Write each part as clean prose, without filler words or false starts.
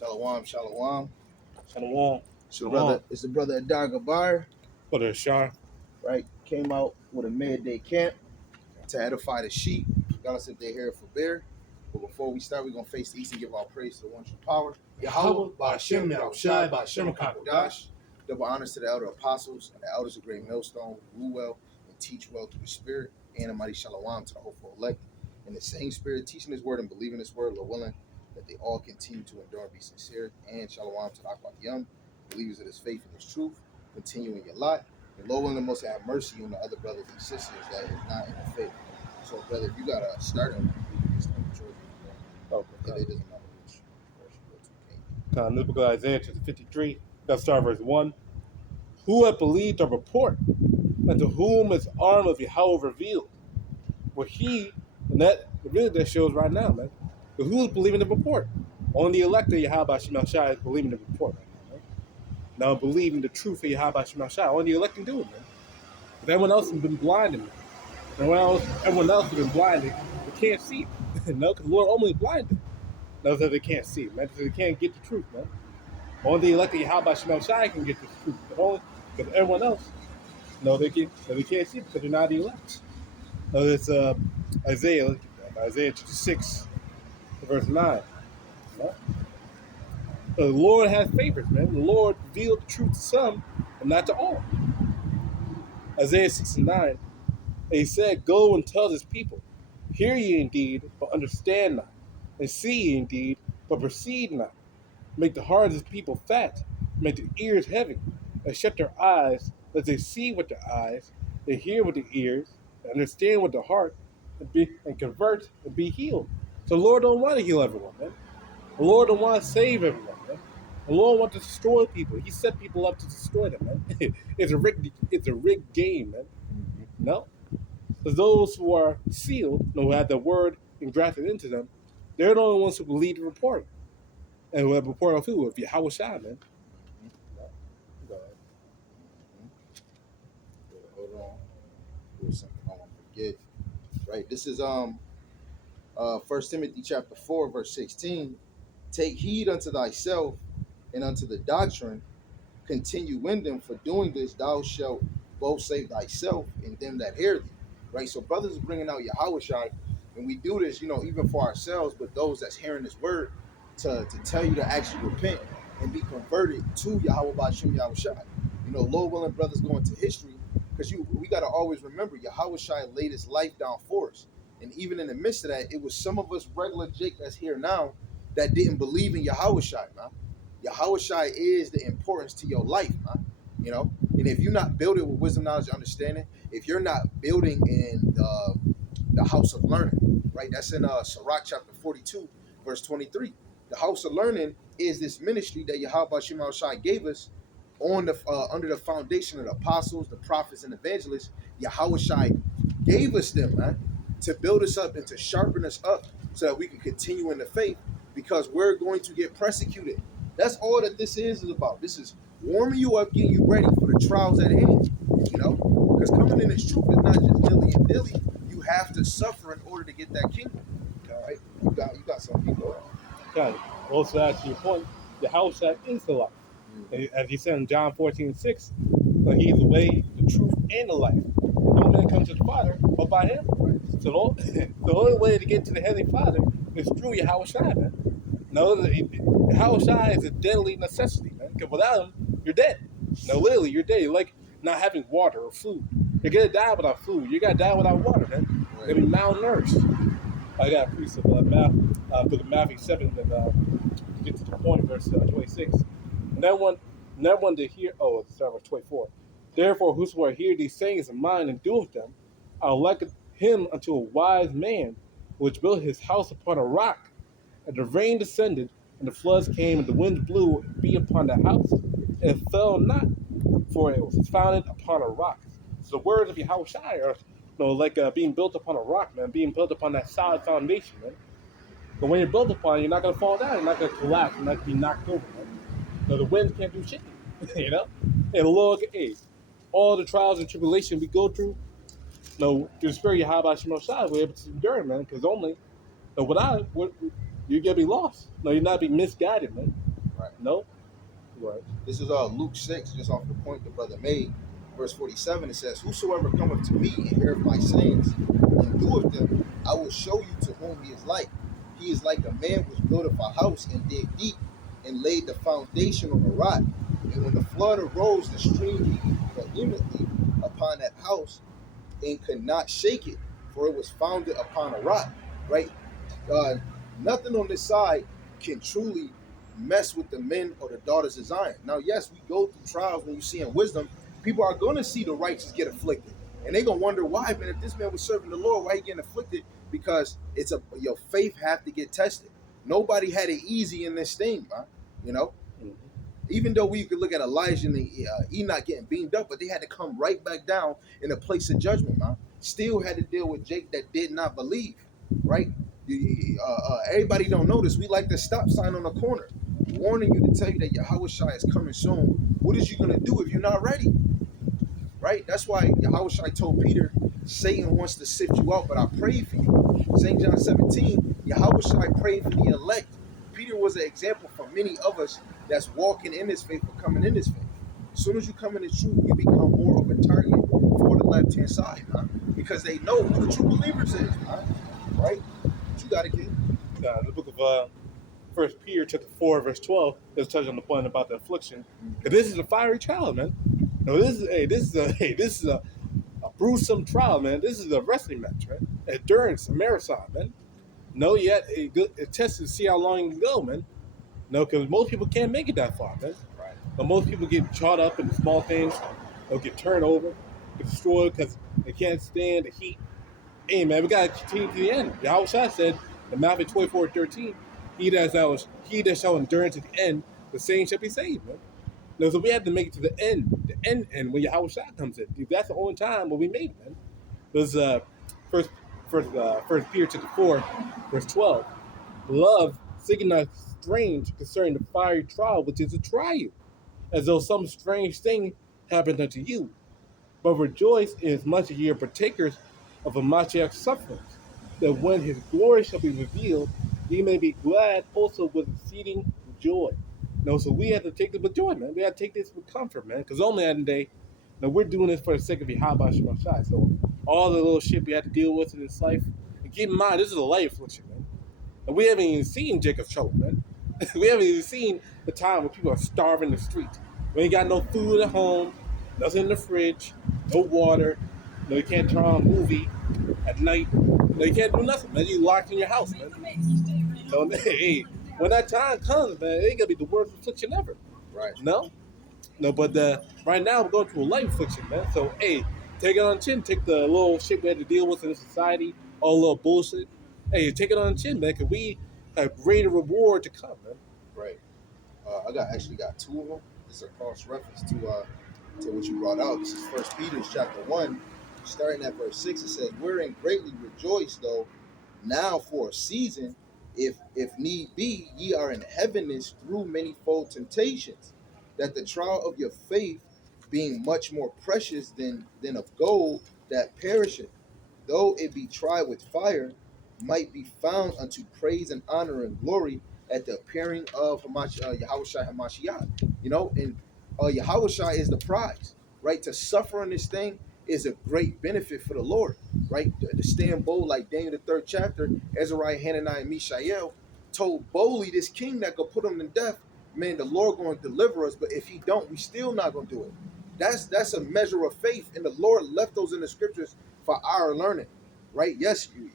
Shalom, shalom. Shalom. It's the brother Adar Gabar, Brother Shar. right? Came out with a midday camp to edify the sheep. Regardless if they're here for bear. But before we start, we're gonna face the east and give our praise to the one true power. YAHAWAH, BAHASHAM, BAHASHAM, QADASH. Double honors to the elder apostles and the elders of Great Millstone who rule well and teach well through the Spirit, and a mighty shalom to the hopeful elect. In the same Spirit, teaching His word and believing His word, Lord willing, that they all continue to endure and be sincere. And shalom to the HALAHYAM, believers of His faith and His truth, continuing your lot. And Lord willing, the Most High have mercy on the other brothers and sisters that is not in the faith. So, brother, if you got to start them, you can start with yours. It doesn't matter which verse you go to. The book of Isaiah chapter 53, let's start verse 1. Who hath believed the report, and to whom is arm of Yahawah revealed? Well, and that really that shows right now, man. But who is believing the report? Only the elect of Yahawah is believing the report right now, right? Now believing the truth of Yahawah. Only the elect can do it, man. But everyone else has been blinded, man. Everyone else has been blinded. They can't see it. No, because the Lord only blinded. No, that they can't see it, man. Because they can't get the truth, man. Only the elect of Yahawah can get the truth. Because everyone else, they can't see it because they're not the elect. No, it's Isaiah chapter 6, verse 9. No? So the Lord has favors, man. The Lord revealed the truth to some, and not to all. Isaiah 6 and 9. And he said, Go and tell this people, hear ye indeed, but understand not, and see ye indeed, but perceive not. Make the hearts of this people fat, make their ears heavy, and shut their eyes, that they see with their eyes, they hear with their ears, and understand with their heart, and convert and be healed. So the Lord don't want to heal everyone, man. The Lord don't want to save everyone, man. The Lord wants to destroy people. He set people up to destroy them, man. It's a rigged game, man. No? Because those who are sealed, who have the word engrafted into them, they're the only ones who believe the report. And who have a report of who? Of YAHAWASHI, man. Go ahead. Hold on. There's something I want to forget. Right. This is 1 Timothy chapter 4, verse 16. Take heed unto thyself and unto the doctrine. Continue in them, for doing this thou shalt both save thyself and them that hear thee. Right. So brothers are bringing out YAHAWASHI, and we do this, even for ourselves, but those that's hearing this word to tell you to actually repent and be converted to Yahawah BAHASHAM YAHAWASHI. Lord willing, brothers go into history, because we got to always remember YAHAWASHI laid his life down for us. And even in the midst of that, it was some of us regular Jake that's here now that didn't believe in YAHAWASHI, man. YAHAWASHI is the importance to your life, man. And if you're not building with wisdom, knowledge, and understanding, if you're not building in the house of learning, right? That's in Sirach chapter 42, verse 23. The house of learning is this ministry that Yahawah BAHASHAM YAHAWASHI gave us on the under the foundation of the apostles, the prophets, and evangelists. YAHAWASHI gave us them, man, to build us up and to sharpen us up so that we can continue in the faith, because we're going to get persecuted. That's all that this is about. This is warming you up, getting you ready for the trials at hand, because coming in this truth is not just dilly and dilly. You have to suffer in order to get that kingdom. All right, you got some people. Okay. Also, to your point, YAHAWASHI is the life. As he said in John 14:6, he is the way, the truth, and the life. No man comes to the Father but by him. So the only way to get to the Heavenly Father is through YAHAWASHI, man. No, YAHAWASHI is a deadly necessity, man. Because without him, you're dead. No, literally, you're dead. You're like not having water or food. You're going to die without food. You're going to die without water, man. You're going to be malnourished. I got a piece of book of Matthew 7, and to get to the point, verse 26. No one to hear, sorry, verse 24. Therefore, whosoever hear these sayings of mine and doeth them, I'll liken him unto a wise man, which built his house upon a rock. And the rain descended, and the floods came, and the winds blew and beat upon the house, and it fell not, for it was founded upon a rock. So the words of YAHAWASHI are like being built upon a rock, man, being built upon that solid foundation, man. But when you're built upon it, you're not going to fall down, you're not going to collapse, you're not going to be knocked over, man. The winds can't do shit, And the Lord, all the trials and tribulation we go through, through the Spirit of Yahawah BAHASHAM YAHAWASHI, we're able to endure it, man, because only, without it, you're going to be lost. You're not be misguided, man. No? Right. This is Luke 6, just off the point the brother made. Verse 47, it says, "Whosoever cometh to me and heareth my sayings, and doeth them, I will show you to whom he is like. He is like a man which buildeth a house and dig deep, and laid the foundation on a rock. And when the flood arose, the stream beat vehemently upon that house, and could not shake it, for it was founded upon a rock." Right? uh, Nothing on this side can truly mess with the men or the daughters of Zion. Now, yes, we go through trials when you see in wisdom. People are going to see the righteous get afflicted, and they're going to wonder why, man. If this man was serving the Lord, why he getting afflicted? Because your faith have to get tested. Nobody had it easy in this thing, man. You know, Mhm. even though we could look at Elijah and Enoch getting beamed up, but they had to come right back down in a place of judgment, man. Still had to deal with Jake that did not believe, right? Everybody don't notice. We like the stop sign on the corner, warning you to tell you that Yahawashi is coming soon. What is you gonna do if you're not ready? Right? That's why Yahawashi told Peter, Satan wants to sift you out, but I prayed for you. St. John 17, Yahawashi prayed for the elect. Peter was an example for many of us that's walking in this faith or coming in this faith. As soon as you come in the truth, you become more of a target for the left-hand side, huh? Because they know who the true believers is, huh? Right? But you gotta get The book of First Peter chapter 4, verse 12 is touching on the point about the affliction. Because this is a fiery trial, man. No, this is a gruesome trial, man. This is a wrestling match, right? Endurance, a marathon, man. No, yet it tests to see how long you can go, man. No, because most people can't make it that far, man. right. But most people get caught up in the small things. They'll get turned over, get destroyed because they can't stand the heat. Hey, man, we got to continue to the end. Yahawashi said in Matthew 24:13, he that shall endure to the end, the same shall be saved, man. No, so we have to make it to the end, when Yahawashi comes in. That's the only time when we made it, man. There's first, first Peter chapter 4, verse 12. Love, seeking not strange concerning the fiery trial which is to try you, as though some strange thing happened unto you. But rejoice inasmuch as ye are partakers of a Mashiach's sufferings, that when his glory shall be revealed, ye may be glad also with exceeding joy. No, so we have to take this with joy, man. We have to take this with comfort, man. Because only at the day, now we're doing this for the sake of YAHAWASHI. So all the little shit we have to deal with in this life, and keep in mind, this is a life affliction, man. And we haven't even seen Jacob's trouble, man. We haven't even seen the time when people are starving in the street. We ain't got no food at home, nothing in the fridge, no water. No, you can't turn on a movie at night. No, you can't do nothing, man. You locked in your house, man. So, hey, when that time comes, man, it ain't gonna be the worst affliction ever. Right. No, no, but right now we're going through a life affliction, man. So, hey, take it on the chin. Take the little shit we had to deal with in society, all the little bullshit. Hey, take it on the chin, man, because we have greater reward to come, man. Right. Actually got two of them. This is a cross reference to what you brought out. This is First Peter chapter 1, starting at verse 6. It says, "Wherein greatly rejoice, though now for a season, if need be, ye are in heaviness through manifold temptations, that the trial of your faith, being much more precious than of gold that perisheth, though it be tried with fire, might be found unto praise and honor and glory at the appearing of Yahawashi Hamashiach." You know, and Yahawashi is the prize, right? To suffer in this thing is a great benefit for the Lord, right? To stand bold like Daniel the third chapter, Ezra, Hananiah, and Mishael told boldly this king that could put him to death, man, the Lord going to deliver us, but if he don't, we still not going to do it. That's a measure of faith, and the Lord left those in the scriptures for our learning, right? Yes, you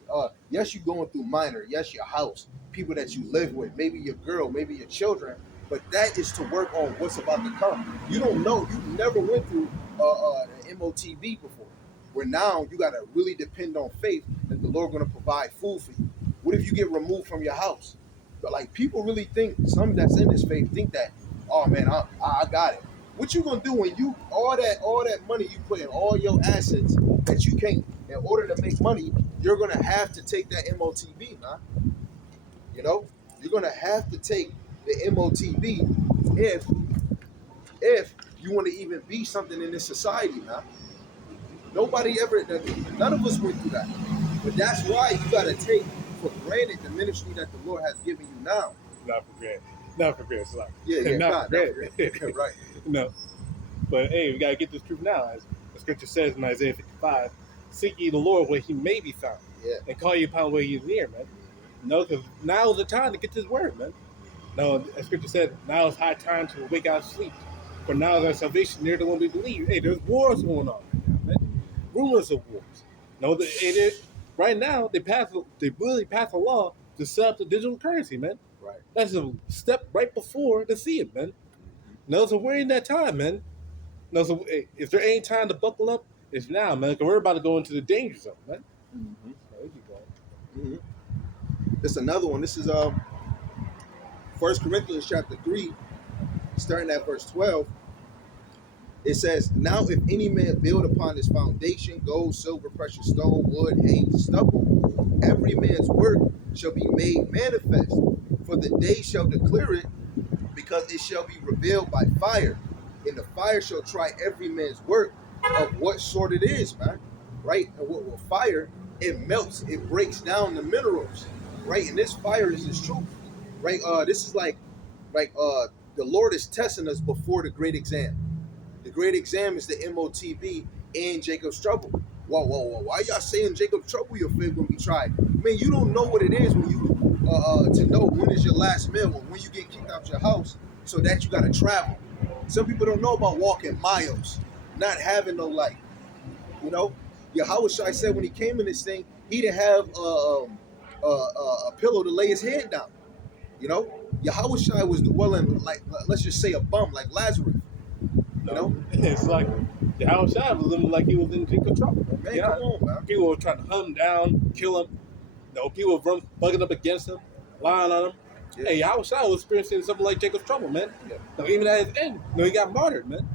going through minor, yes, your house, people that you live with, maybe your girl, maybe your children, but that is to work on what's about to come. You don't know, you never went through an MOTB before, where now you got to really depend on faith that the Lord going to provide food for you. What if you get removed from your house? But like people really think, some that's in this faith think that, oh man, I got it. What you gonna do when you all that money you put in, all your assets that you can't, in order to make money, you're gonna have to take that MOTB, man. You know, you're gonna have to take the MOTB if you want to even be something in this society, man. Nobody ever, none of us went through that. But that's why you gotta take for granted the ministry that the Lord has given you now. Not for granted. Not for granted. Sorry. Yeah, Not God, for not granted. for right. No. But hey, we gotta get this truth now. As the scripture says in Isaiah 55, seek ye the Lord where he may be found, Yeah. and call ye upon where he is near, man. No, because now is the time to get this word, man. No, as scripture said, now is high time to wake out of sleep. For now is our salvation near the one we believe. Hey, there's wars going on right now, man. Rumors of wars. No, right now they really pass a law to set up the digital currency, man. Right. That's a step right before to see it, man. No, so we're in that time, man. No, so if there ain't time to buckle up, it's now, man. Because we're about to go into the danger zone, man. Mm-hmm. There you go. Mm-hmm. This another one. This is 1 Corinthians chapter 3, starting at verse 12. It says, "Now if any man build upon this foundation gold, silver, precious stone, wood, hay, stubble, every man's work shall be made manifest, for the day shall declare it, because it shall be revealed by fire, and the fire shall try every man's work of what sort it is," man. Right? And with fire, it melts, it breaks down the minerals, right? And this fire is this truth, right? This is the Lord is testing us before the great exam. The great exam is the MOTB and Jacob's trouble. Whoa. Why y'all saying Jacob's trouble your faith gonna be tried? Man, you don't know what it is when you to know when is your last meal or when you get kicked out your house so that you gotta travel. Some people don't know about walking miles, not having no light. You know, Yahawashi said when he came in this thing, he didn't have a pillow to lay his head down. You know, Yahawashi was dwelling like, let's just say, a bum like Lazarus. You know, It's like the outside was living like he was in deep trouble. man, come on, man. People were trying to hunt him down, kill him. People were bugging up against him, lying on him. Yeah. Hey, outside was experiencing something like Jacob's trouble, man. Yeah. Now, even at his end, he got martyred, man.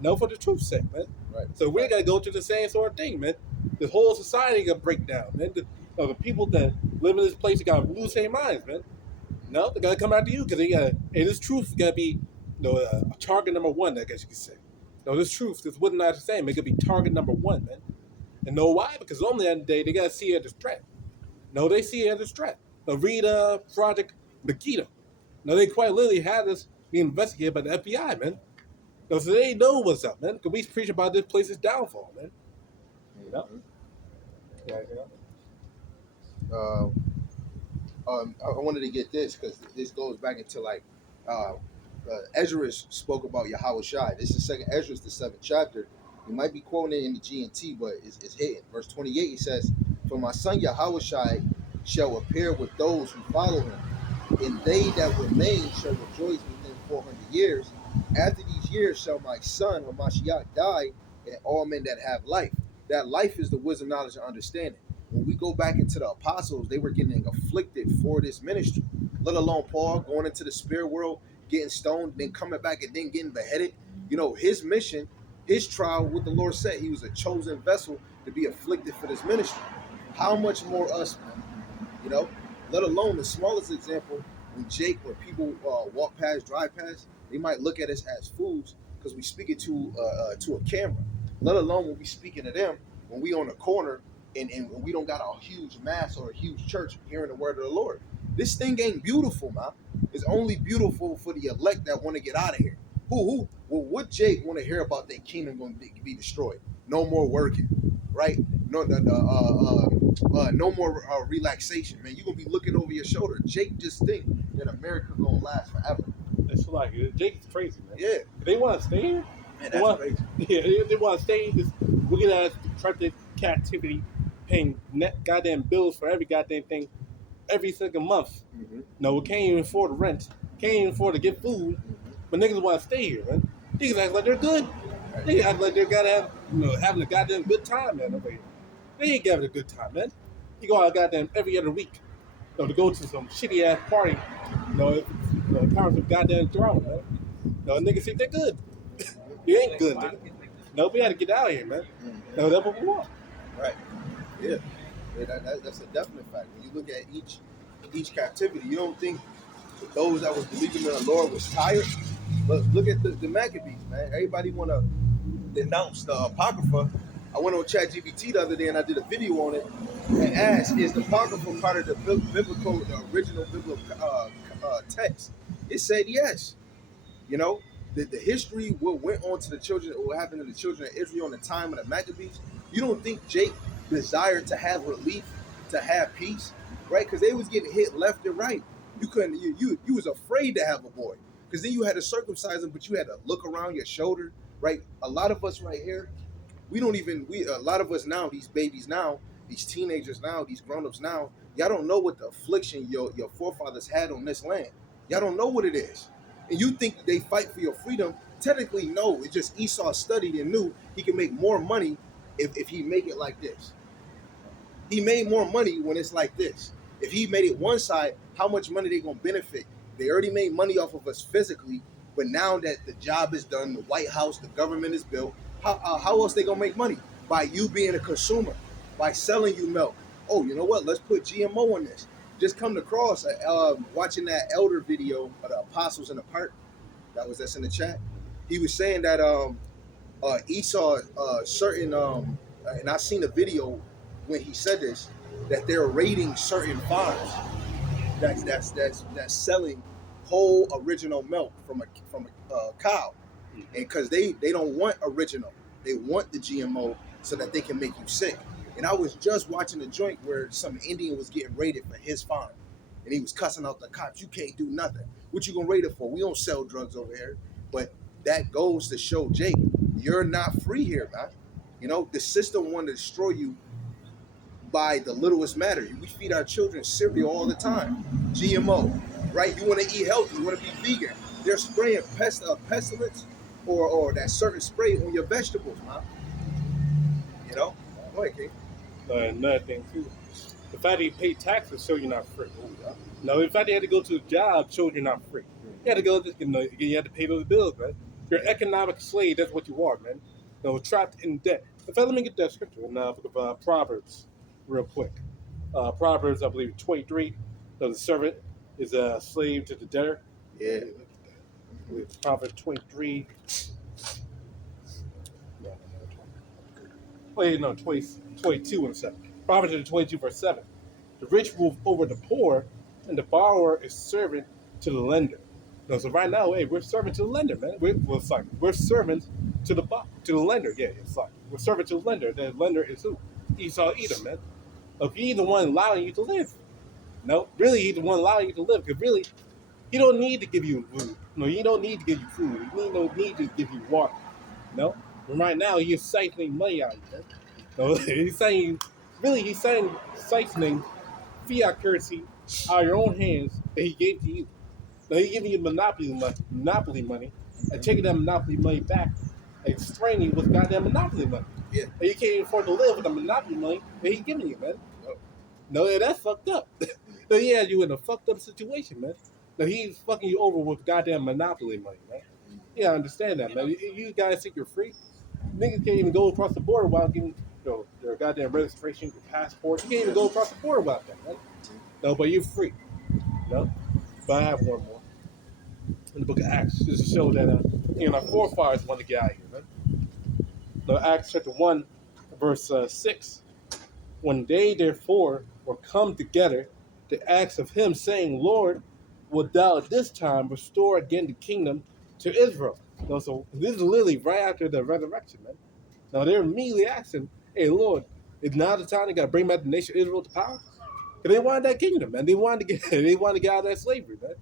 No, for the truth's sake, man. Right. So we gotta go through the same sort of thing, man. This whole society gonna break down, man. The people that live in this place, they gotta lose their minds, man. No, they gotta come after you because they gotta. Hey, this truth gotta be, target number one. I guess you could say. No, this truth, this wouldn't not the same. It could be target number one, man. And know why? Because on the end of the day, they gotta see it as a threat. No, they see it as a threat. Now, read Project Makita. No, they quite literally had us being investigated by the FBI, man. No, so they know what's up, man. Because we preach about this place's downfall, man. You know? Uh, I wanted to get this because this goes back into like Ezra spoke about Yahawashi. This is second Ezra, the 7th chapter. You might be quoting it in the G&T, but it's hidden. Verse 28, he says, "For my son Yahawashi shall appear with those who follow him, and they that remain shall rejoice within 400 years. After these years shall my son Hamashiach die, and all men that have life." That life is the wisdom, knowledge, and understanding. When we go back into the apostles, they were getting afflicted for this ministry. Let alone Paul going into the spirit world, getting stoned, then coming back and then getting beheaded. You know, his mission, his trial, what the Lord said, he was a chosen vessel to be afflicted for this ministry. How much more us, man? You know, let alone the smallest example, when people walk past, drive past, they might look at us as fools because we speak it to a camera. Let alone when we speaking to them, when we on a corner and we don't got a huge mass or a huge church hearing the word of the Lord. This thing ain't beautiful, man. It's only beautiful for the elect that want to get out of here. Well, would Jake want to hear about their kingdom going to be destroyed? No more working, right? No more relaxation, man. You're going to be looking over your shoulder. Jake just think that America going to last forever. It's like, Jake's crazy, man. Yeah. They want to stay here. Man, that's crazy. Yeah, they want to stay in this wicked ass destructive captivity, paying net goddamn bills for every goddamn thing every second month. Mm-hmm. No, we can't even afford the rent. Can't even afford to get food. But niggas want to stay here, man. Niggas act like they're good. They act like they're having a goddamn good time, man. They ain't having a good time, man. You go out goddamn every other week, to go to some shitty ass party, power some goddamn drama, man. No, niggas think they're good. You ain't good, nigga. No, we got to get out of here, man. Mm-hmm. No, that's what we want. Right. Yeah. That's a definite fact. When you look at each captivity, you don't think those that was believing in the Lord was tired. But look at the Maccabees, man. Everybody want to denounce the Apocrypha. I went on ChatGPT the other day and I did a video on it and asked, is the Apocrypha part of the biblical, the original biblical text? It said yes. You know, the history, what went on to the children, what happened to the children of Israel in the time of the Maccabees. You don't think Jake desired to have relief, to have peace, right? Because they was getting hit left and right. You couldn't, you was afraid to have a boy, because then you had to circumcise him, but you had to look around your shoulder, right? A lot of us right here, we don't even a lot of us now, these babies now, these teenagers now, these grown-ups now, y'all don't know what the affliction your forefathers had on this land. Y'all don't know what it is. And you think they fight for your freedom. Technically, no. It's just Esau studied and knew he can make more money if he make it like this. He made more money when it's like this. If he made it one side, how much money they gonna benefit? They already made money off of us physically, but now that the job is done, the White House, the government is built, how else they gonna make money? By you being a consumer, by selling you milk. Oh, you know what? Let's put GMO in this. Just come across watching that elder video of the apostles in the park. That's in the chat. He was saying that Esau certain and I seen a video when he said this, that they're raiding certain farms that's selling whole original milk from a cow, and because they don't want original, they want the GMO so that they can make you sick. And I was just watching a joint where some Indian was getting raided for his farm, and he was cussing out the cops. You can't do nothing. What you gonna raid it for? We don't sell drugs over here. But that goes to show, Jake, you're not free here, man. You know, the system want to destroy you by the littlest matter. We feed our children cereal all the time, GMO, right? You want to eat healthy, you want to be vegan. They're spraying pestilence or that certain spray on your vegetables, man. You know? Go ahead, King. Another thing too, the fact that you pay taxes show you're not free. No, the fact that you had to go to a job shows you're not free. You had to go, you had to pay those bills, man. You're an economic slave. That's what you are, man. Trapped in debt. In fact, let me get that scripture in Proverbs, real quick. Proverbs, I believe, 23. The servant is a slave to the debtor. Yeah. Proverbs 23. Wait, no, 22 and 7. Proverbs 22, verse 7. The rich rule over the poor, and the borrower is servant to the lender. No, so right now, hey, we're servant to the lender, man. We're servants to the lender. Yeah, it's like we're servant to the lender. The lender is who? Esau Edom, man. If he's the one allowing you to live. No, really, he's the one allowing you to live. Because really, he don't need to give you food. No, he don't need to give you food. He don't need to give you water. No, and right now he's siphoning money out of you. No, he's saying siphoning fiat currency out of your own hands that he gave to you. Now he's giving you monopoly money, and taking that monopoly money back and straining with goddamn monopoly money. Yeah. And you can't even afford to live with the monopoly money that he's giving you, man. No, that's fucked up. So he has you in a fucked up situation, man. Now he's fucking you over with goddamn monopoly money, man. Yeah, I understand that, man. You guys think you're free? Niggas can't even go across the border without getting their goddamn registration, your passport. You can't even go across the border without that, man. No, but you're free. No? But I have one more. In the book of Acts, just to show that our forefathers want to get out of here, man. No, Acts chapter 1, verse 6. When they therefore were come together, they asked of him, saying, Lord, wilt thou at this time restore again the kingdom to Israel? No, so this is literally right after the resurrection, man. Now they're immediately asking, hey, Lord, is now the time they got to bring back the nation of Israel to power? Because they wanted that kingdom, man. They wanted to get out of that slavery, man.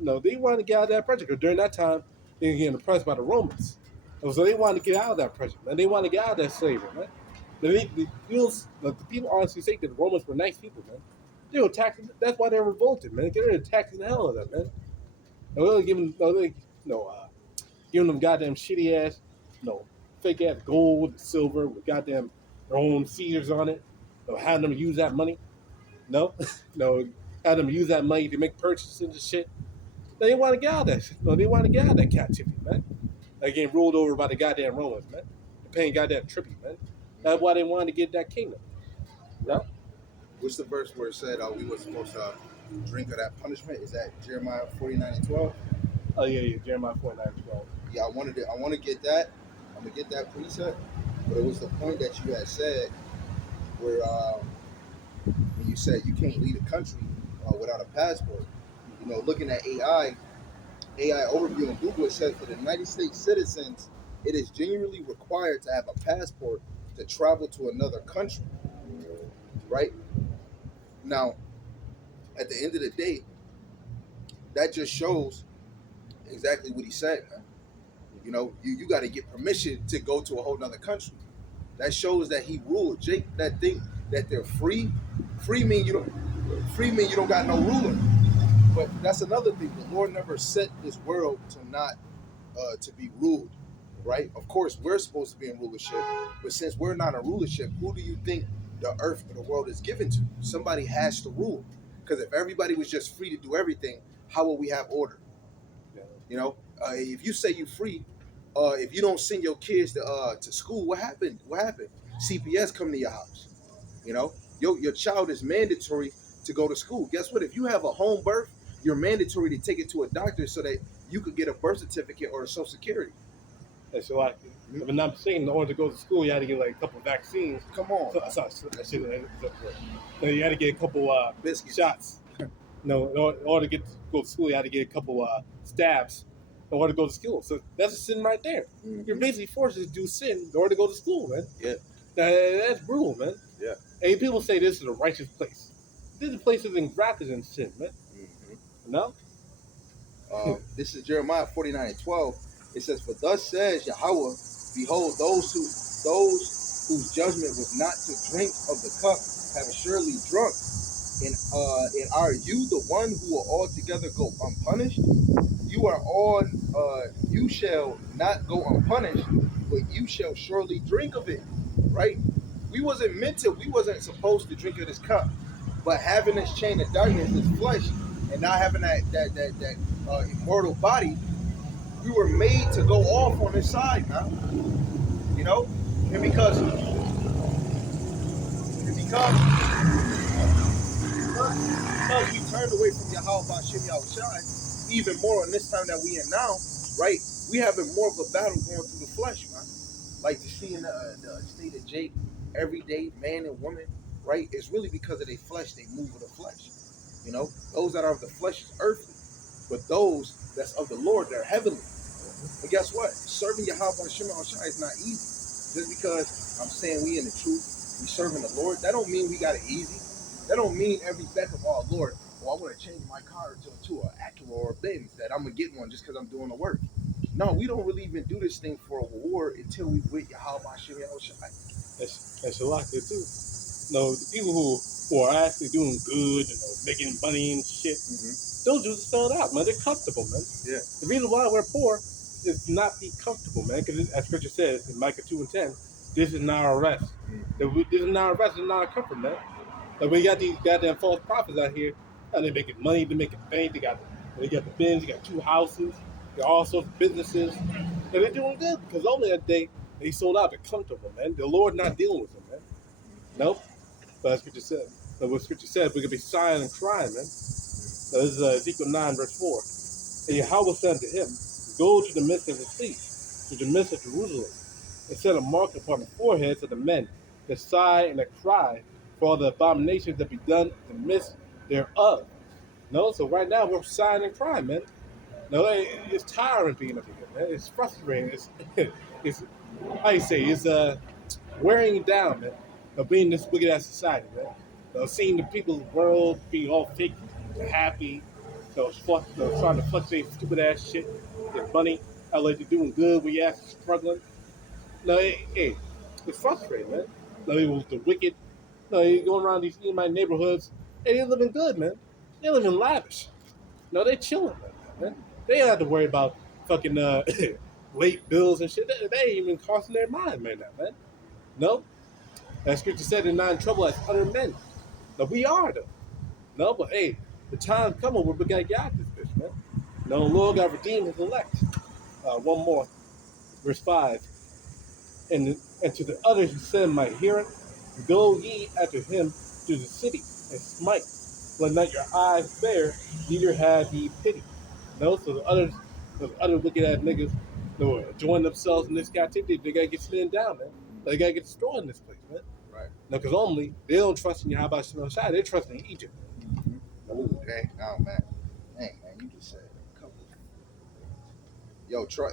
No, they wanted to get out of that pressure because during that time they were getting oppressed by the Romans. So they wanted to get out of that pressure, man. They wanted to get out of that slavery, man. The people honestly think that the Romans were nice people, man. They were taxing. That's why they were revolted, man. They were taxing the hell out of them, man. Giving them goddamn shitty ass, fake ass gold and silver with goddamn their own Caesars on it. Having them use that money. No, no, had them use that money to make purchases and shit. They want to get out of that shit. No, they want to get out of that captivity, man. They getting ruled over by the goddamn Romans, man. They're paying goddamn tribute, man. That's why they wanted to get that kingdom. No? What's the verse where it said we were supposed to drink of that punishment? Is that Jeremiah 49:12? Oh yeah, Jeremiah 49:12. Yeah, I want to get that. I'm gonna get that precept. But it was the point that you had said where when you said you can't leave the country without a passport. Looking at AI, AI overview on Google, it says for the United States citizens, it is genuinely required to have a passport to travel to another country. Right now, at the end of the day, that just shows exactly what he said, man. You know, you got to get permission to go to a whole nother country. That shows that he ruled. Jake, that thing that they're free. Free mean you don't got no ruler. But that's another thing. The Lord never set this world to not to be ruled, right? Of course, we're supposed to be in rulership, but since we're not in rulership, who do you think the earth or the world is given to? Somebody has to rule. Because if everybody was just free to do everything, how will we have order? Yeah. You know, if you say you're free, if you don't send your kids to school, what happened? What happened? CPS come to your house. You know, your child is mandatory to go to school. Guess what? If you have a home birth, you're mandatory to take it to a doctor so that you could get a birth certificate or a social security. And so, like, if I'm not saying in order to go to school, you had to get like a couple of vaccines. Come on, That shit. So you had to get a couple biscuits. shots. No, in order to go to school, you had to get a couple stabs in order to go to school. So that's a sin right there. Mhm. You're basically forced to do sin in order to go to school, man. Yeah. That's brutal, man. Yeah. And people say this is a righteous place. This is a place that's engrafted in sin, man. Mm-hmm. No? This is Jeremiah 49:12. It says, "For thus says Yahawah, behold, those whose judgment was not to drink of the cup have surely drunk. And are you the one who will altogether go unpunished? You are on. You shall not go unpunished, but you shall surely drink of it." Right? We wasn't supposed to drink of this cup, but having this chain of darkness, this flesh, and not having that immortal body, we were made to go off on this side now. You know, and because we turned away from YAHAWASHI, even more in this time that we in now, right? We having more of a battle going through the flesh, man. Like to see in the state of Jake, everyday man and woman, right? It's really because of their flesh. They move with the flesh. You know, those that are of the flesh is earthly, but those that's of the Lord, they're heavenly. And guess what? Serving Yahweh is not easy. Just because I'm saying we in the truth, we serving the Lord, that don't mean we got it easy. That don't mean every beck of our Lord, well, I want to change my car to an Acura or a Benz, that I'm going to get one just because I'm doing the work. No, we don't really even do this thing for a reward until we with Yahweh Hashem Yahushai. That's a lot good too. No, the people who are actually doing good, making money and shit, those dudes sell it out, man. They're comfortable, man. Yeah. The reason why we're poor is not be comfortable, man. Because as Scripture says in Micah 2:10, this is not our rest. This is not our rest. This is not our comfort, man. Like we got these goddamn false prophets out here, and they're making money, they're making bank. They got the bins, they got 2 houses, they got all sorts of businesses, and they're doing good because only that day they sold out. They're comfortable, man. The Lord not dealing with them, man. Nope. But as Scripture said, what Scripture said, we're gonna be sighing and crying, man. So this is Ezekiel 9:4. And Yahweh said unto him, "Go to the midst of the city, to the midst of Jerusalem, and set a mark upon the foreheads of the men that sigh and that cry for all the abominations that be done in the midst thereof." No, so right now we're sighing and crying, man. No, it's tiring being up here, man. It's frustrating. It's how you say, it's wearing you down, man. Being this wicked ass society, man. Seeing the people's world being all fake, happy, trying to fluctuate stupid ass shit, get money. I like they're doing good when you ass struggling. No, it's frustrating, man. No, it was the wicked. No, you going around these my neighborhoods, and they're living good, man. They're living lavish. No, they're chilling, man. They don't have to worry about fucking late bills and shit. They ain't even crossing their mind, man. Now, man. No, as Scripture said, they're not in trouble as other men. No, we are though. No, but hey, the time's coming where we gotta get out this bitch, man. No, the Lord got redeemed his elect. One more, verse 5. And to the others who said in my hearing, go ye after him to the city and smite. Let not your eyes bear, neither have ye pity. No, so the other wicked ass niggas, join themselves in this captivity. They gotta get slid down, man. They gotta get destroyed in this place, man. Right. No, because only they don't trust in Yahweh Shai, they're trusting in Egypt. Ooh, dang, oh man. Dang, man, you just said a couple. yo, try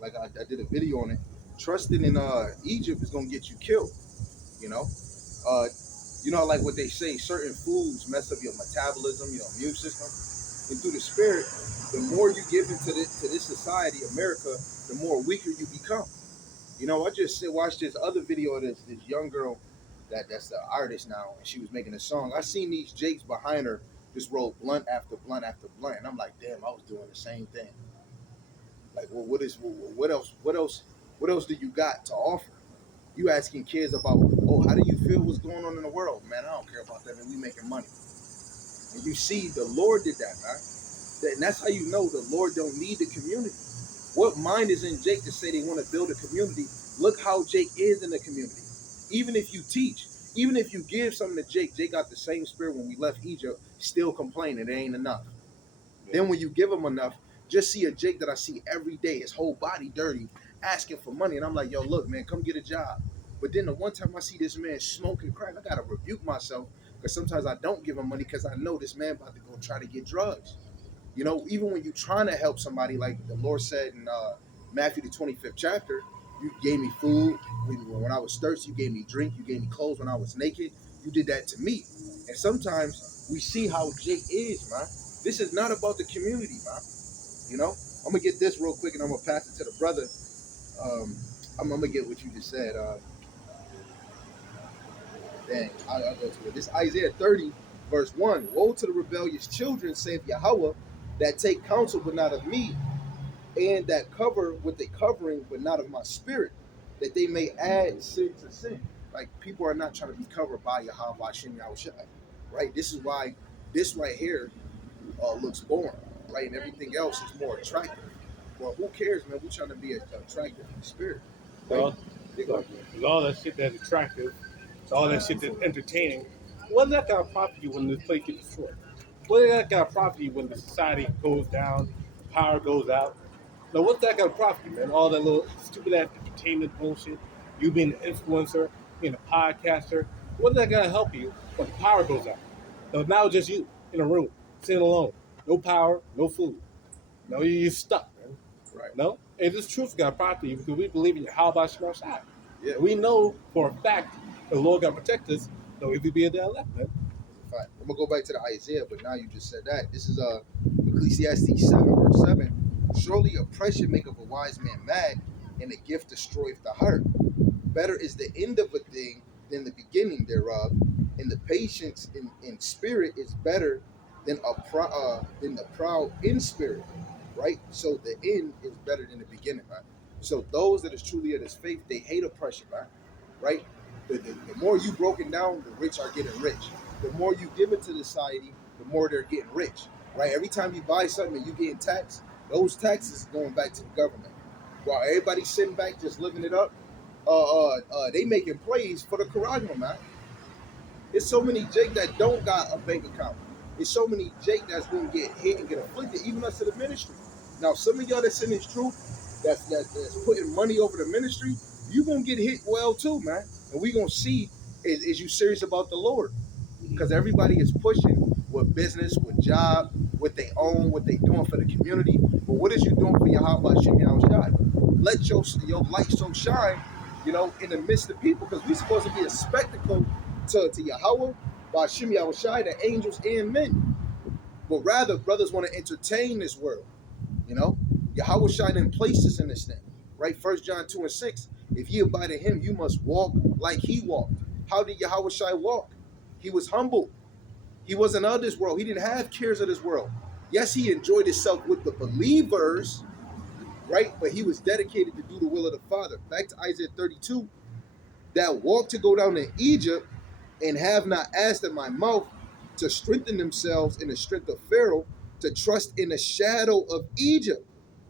like I did a video on it. Trusting in Egypt is gonna get you killed. You know, uh, like what they say, certain foods mess up your metabolism, your immune system, and through the spirit, the more you give into this society, America, the more weaker you become. I just watched this other video of this young girl that's the artist now, and she was making a song. I seen these jakes behind her just roll blunt after blunt after blunt, and I'm like, damn, I was doing the same thing. Like, well, what else? What else do you got to offer? You asking kids about, oh, how do you feel? What's going on in the world, man? I don't care about that, man. We making money, and you see, the Lord did that, man. And that's how you know the Lord don't need the community. What mind is in Jake to say they want to build a community? Look how Jake is in the community. Even if you teach, even if you give something to Jake, Jake got the same spirit when we left Egypt, still complaining it ain't enough. Yeah. Then when you give him enough, just see a Jake that I see every day, his whole body dirty, asking for money. And I'm like, yo, look, man, come get a job. But then the one time I see this man smoking crack, I got to rebuke myself because sometimes I don't give him money because I know this man about to go try to get drugs. Even when you're trying to help somebody, like the Lord said in Matthew the 25th chapter, you gave me food when I was thirsty, you gave me drink, you gave me clothes when I was naked. You did that to me. And sometimes we see how Jake is, man. This is not about the community, man. I'm gonna get this real quick, and I'm gonna pass it to the brother. I'm gonna get what you just said. Dang, I'll go to it. This Isaiah 30, verse 1. Woe to the rebellious children, saith Yahawah, that take counsel but not of me, and that cover with a covering but not of my spirit, that they may add sin to sin. Like, people are not trying to be covered by YAHAWASHI, right? This is why this right here looks boring, right? And everything else is more attractive. Well, who cares, man? We're trying to be attractive in the spirit, right? Well, there's all that shit that's attractive, all that shit that's entertaining. What's that got to profit you when this place gets destroyed? What does that got to profit you when the society goes down, the power goes out? Now, what's that got to profit you, man? All that little stupid ass entertainment bullshit, you being an influencer, being a podcaster, what's that going to help you when the power goes out? So now it's just you in a room, sitting alone. No power, no food. No, you're stuck, man. Right. No? And this truth got profit you because we believe in YAHAWASHI. Yeah. We know for a fact the Lord got protect us, so if we be there left, man. Fine. I'm gonna go back to the Isaiah, but now you just said that. This is Ecclesiastes 7, verse 7. Surely oppression maketh a wise man mad, and a gift destroyeth the heart. Better is the end of a thing than the beginning thereof, and the patience in spirit is better than than the proud in spirit. Right? So the end is better than the beginning, man. So those that is truly of this faith, they hate oppression, man. Right? The more you broken down, the rich are getting rich. The more you give it to society, the more they're getting rich. Right? Every time you buy something and you getting taxed, those taxes going back to the government. While everybody's sitting back just living it up, they making plays for the Quran, man. There's so many Jake that don't got a bank account. There's so many Jake that's gonna get hit and get afflicted, even us in the ministry. Now, some of y'all that's in this truth, that's putting money over the ministry, you gonna get hit well too, man. And we gonna see is you serious about the Lord? Because everybody is pushing with business, with job, what they own, what they doing for the community. But what is you doing for YAHAWASHI? Let your light so shine, in the midst of people, because we supposed to be a spectacle to Yahweh, by Shim Yahushai, the angels and men. But rather, brothers want to entertain this world. Yahweh didn't place us in this thing. Right? 1 John 2 and 6. If ye abide in him, you must walk like he walked. How did Yahweh walk? He was humble. He wasn't of this world. He didn't have cares of this world. Yes, he enjoyed himself with the believers, right? But he was dedicated to do the will of the Father. Back to Isaiah 32, that walked to go down to Egypt and have not asked at my mouth to strengthen themselves in the strength of Pharaoh, to trust in the shadow of Egypt.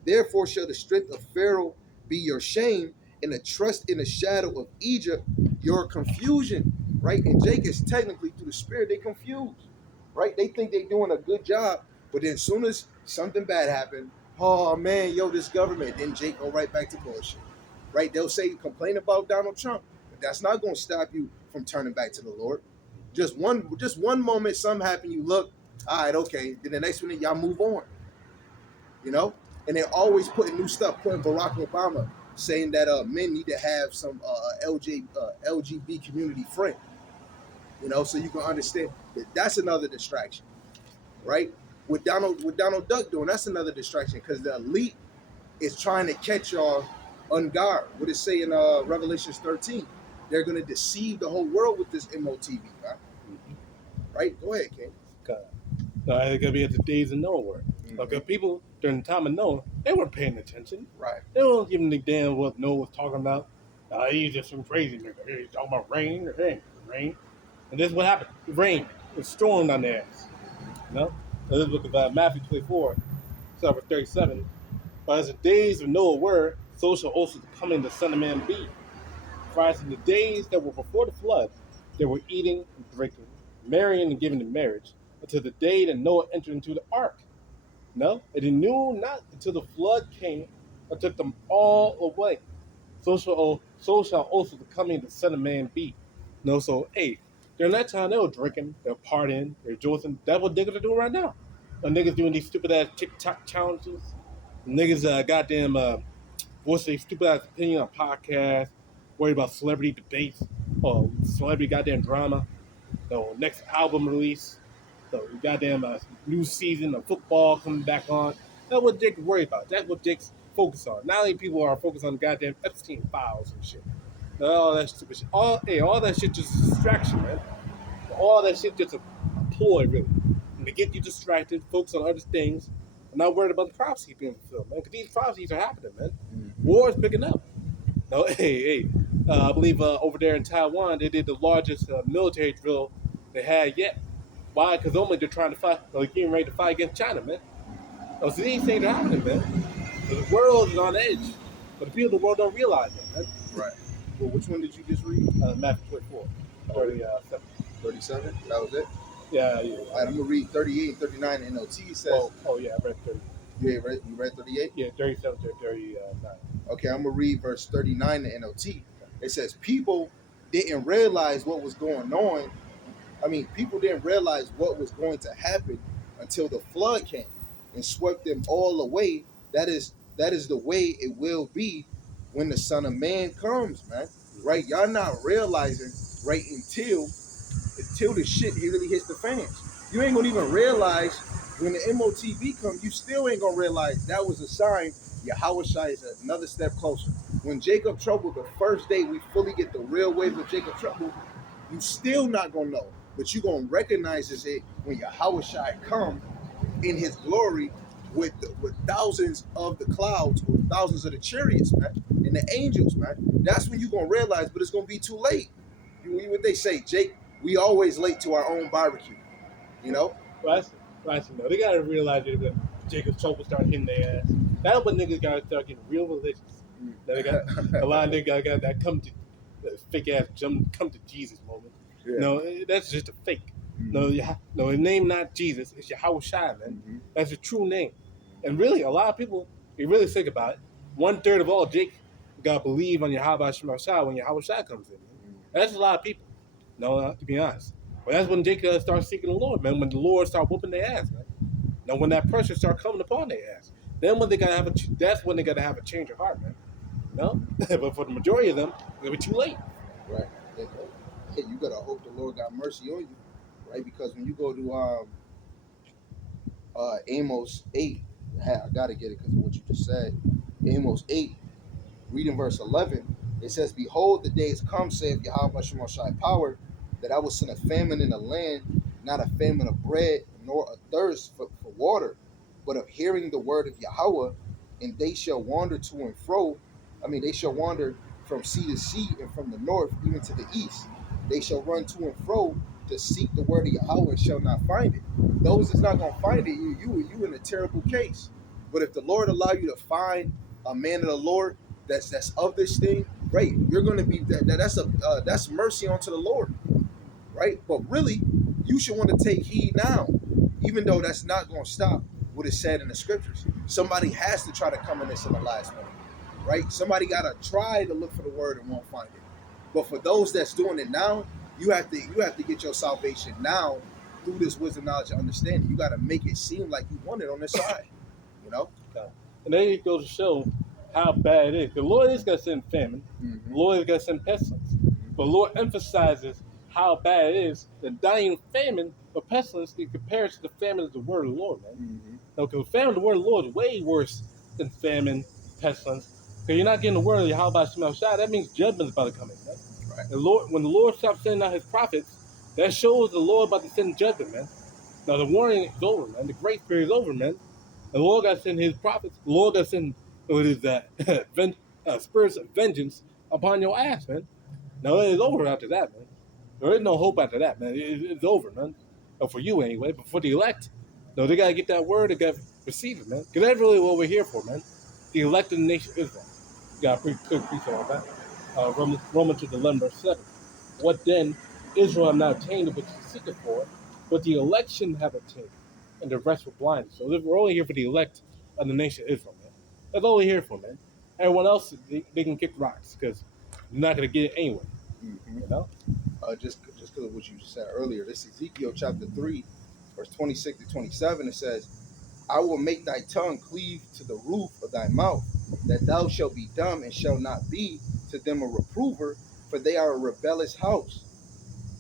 Therefore shall the strength of Pharaoh be your shame, and the trust in the shadow of Egypt your confusion. Right? And Jake is technically through the spirit, they confused. Right? They think they're doing a good job, but then as soon as something bad happened, oh man, yo, this government, then Jake go right back to bullshit. Right? They'll say complain about Donald Trump. That's not going to stop you from turning back to the Lord. Just one moment, something happened, you look, all right, okay. Then the next minute, y'all move on. You know? and they're always putting new stuff, putting Barack Obama saying that men need to have some LGB community friend, so you can understand that that's another distraction, right? With Donald Duck doing, that's another distraction because the elite is trying to catch y'all on guard. What it say in Revelations 13? They're gonna deceive the whole world with this MOTV, man. Right? Go ahead, King. It's gonna be at the days of Noah. Because people during the time of Noah, they weren't paying attention. Right. They weren't giving a damn what Noah was talking about. He's just some crazy nigga. He's talking about rain. And this is what happened. It rained. It stormed on their ass. So let's look at Matthew 24, start with 37. But as the days of Noah were, so shall also the coming of the Son of Man be. For as in the days that were before the flood, they were eating and drinking, marrying and giving in marriage, until the day that Noah entered into the ark. No, and he knew not until the flood came and took them all away. So shall also the coming of the Son of Man be. No, so hey, during that time they were drinking, they were partying, they were rejoicing. That's what niggas are doing right now. Niggas doing these stupid ass TikTok challenges. Niggas goddamn voice their stupid ass opinion on podcasts, worried about celebrity debates or celebrity goddamn drama. The next album release, the goddamn new season of football coming back on. That's what Jake's worried about. That's what Jake's focused on. Now people are focused on goddamn Epstein files and shit. All that stupid shit. All that shit just a distraction, man. All that shit just a ploy, really. And to get you distracted, focus on other things. I'm not worried about the prophecy being fulfilled, man. Because these prophecies are happening, man. War is picking up. No, hey. I believe over there in Taiwan, they did the largest military drill they had yet. Why? Because only they're trying to fight, or getting ready to fight against China, man. So these things are happening, man. The world is on edge, but the people of the world don't realize it, man. Right. Well, which one did you just read? Matthew 24, 37. 37? That was it? Yeah. All right, I'm going to read 38 and 39 in NOT. It says... Oh, yeah, I read 30. You read 38? Yeah, 37 to 39. Okay, I'm going to read verse 39 in NOT. It says, people didn't realize what was going on. People didn't realize what was going to happen until the flood came and swept them all away. That is the way it will be when the Son of Man comes, man. Right? Y'all not realizing, right, until the shit really hits the fans. You ain't gonna even realize when the MOTV comes, you still ain't gonna realize that was a sign YAHAWASHI is another step closer. When Jacob troubled, the first day we fully get the real wave of Jacob trouble, you still not gonna know. But you gonna recognize it when YAHAWASHI come in his glory with thousands of the clouds or thousands of the chariots, man, and the angels, man. That's when you gonna realize, but it's gonna be too late. What they say, Jake, we always late to our own barbecue, Right. They gotta realize that when Jacob's trouble start hitting their ass. That's when niggas gotta start getting real religious. They got a lot of niggas got that come to fake ass come to Jesus moment. Yeah. No, that's just a fake. No, his name not Jesus. It's YAHAWASHI, man. That's a true name. And really, a lot of people, if you really think about it, 1/3 of all Jake got to believe on YAHAWASHI when YAHAWASHI comes in. That's a lot of people. No, to be honest. But that's when Jake starts seeking the Lord, man. When the Lord start whooping their ass, man. Now, when that pressure start coming upon their ass, then when they gotta have that's when they gotta have a change of heart, man. No, but for the majority of them, it'll be too late. Right. Hey, you gotta hope the Lord got mercy on you, right? Because when you go to Amos 8, I gotta get it because of what you just said. Amos 8, reading verse 11, it says, "Behold, the days come, saith Yahweh Shemashai power, that I will send a famine in the land, not a famine of bread, nor a thirst for water, but of hearing the word of Yahweh, and they shall wander to and fro. They shall wander from sea to sea, and from the north even to the east. They shall run to and fro to seek the word of Yahweh and shall not find it." Those that's not gonna find it, you in a terrible case. But if the Lord allow you to find a man of the Lord that's of this thing, right? You're gonna be that's mercy unto the Lord, right? But really, you should want to take heed now, even though that's not gonna stop what is said in the scriptures. Somebody has to try to come in this in the last minute, right? Somebody gotta try to look for the word and won't find it. But for those that's doing it now, you have to get your salvation now through this wisdom, knowledge, and understanding. You got to make it seem like you want it on this side, Okay. And then it goes to show how bad it is. The Lord is going to send famine. Mm-hmm. The Lord is going to send pestilence. But the Lord emphasizes how bad it is. The dying famine or pestilence in comparison to the famine of the word of the Lord, man. Mm-hmm. No, because the famine of the word of the Lord is way worse than famine, pestilence. Because you're not getting the word of YAHAWASHI. That means judgment is about to come in, man. Right. The Lord, when the Lord stops sending out his prophets, that shows the Lord about to send judgment, man. Now the warning is over, man. The grace period is over, man. The Lord got to send his prophets. The Lord got to send what is that spirits of vengeance upon your ass, man. Now it is over after that, man. There is no hope after that, man. It's over, man. For you anyway, but for the elect, no, they gotta get that word. They gotta receive it, man. Because that's really what we're here for, man. The elect of the nation of Israel. You got a pretty good piece on that. Romans 11, verse 7. What then? Israel have not attained what you seek it for, but the election have attained, and the rest were blinded. So we're only here for the elect of the nation of Israel, man. That's all we're here for, man. Everyone else, they can kick rocks because you're not going to get it anyway. Mm-hmm. You know? Just because of what you said earlier, this Ezekiel chapter 3, verse 26 to 27, it says, I will make thy tongue cleave to the roof of thy mouth, that thou shalt be dumb and shalt not be to them a reprover, for they are a rebellious house.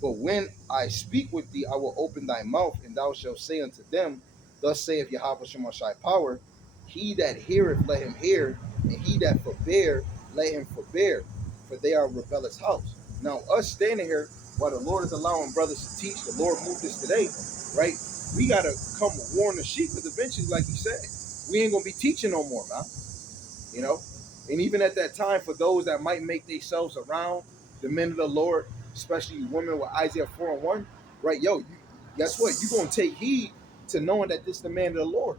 But when I speak with thee, I will open thy mouth, and thou shalt say unto them, Thus saith Yahweh Shemashai power, He that heareth, let him hear, and he that forbear, let him forbear, for they are a rebellious house. Now, us standing here, while the Lord is allowing brothers to teach, the Lord moved this today, right? We got to come warn the sheep, because eventually, like you said, we ain't going to be teaching no more, man. You know? And even at that time, for those that might make themselves around the men of the Lord, especially women with Isaiah 4 and 1, right? Yo, guess what? You're going to take heed to knowing that this is the man of the Lord,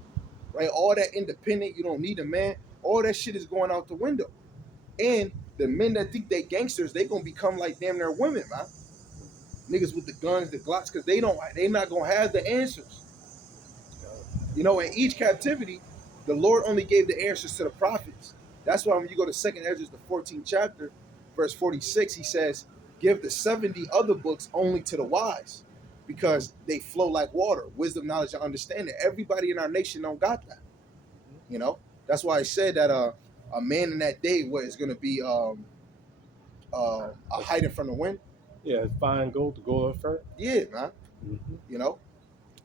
right? All that independent, you don't need a man, all that shit is going out the window. And the men that think they gangsters, they going to become like damn near women, man. Niggas with the guns, the Glocks, because they not going to have the answers. You know, in each captivity, the Lord only gave the answers to the prophets. That's why when you go to 2nd Ezra, the 14th chapter, verse 46, he says, give the 70 other books only to the wise, because they flow like water, wisdom, knowledge, and understanding. Everybody in our nation don't got that. You know, that's why I said that a man in that day is going to be a hiding from the wind. Yeah, it's fine gold to go up first. Yeah, man. Mm-hmm. You know,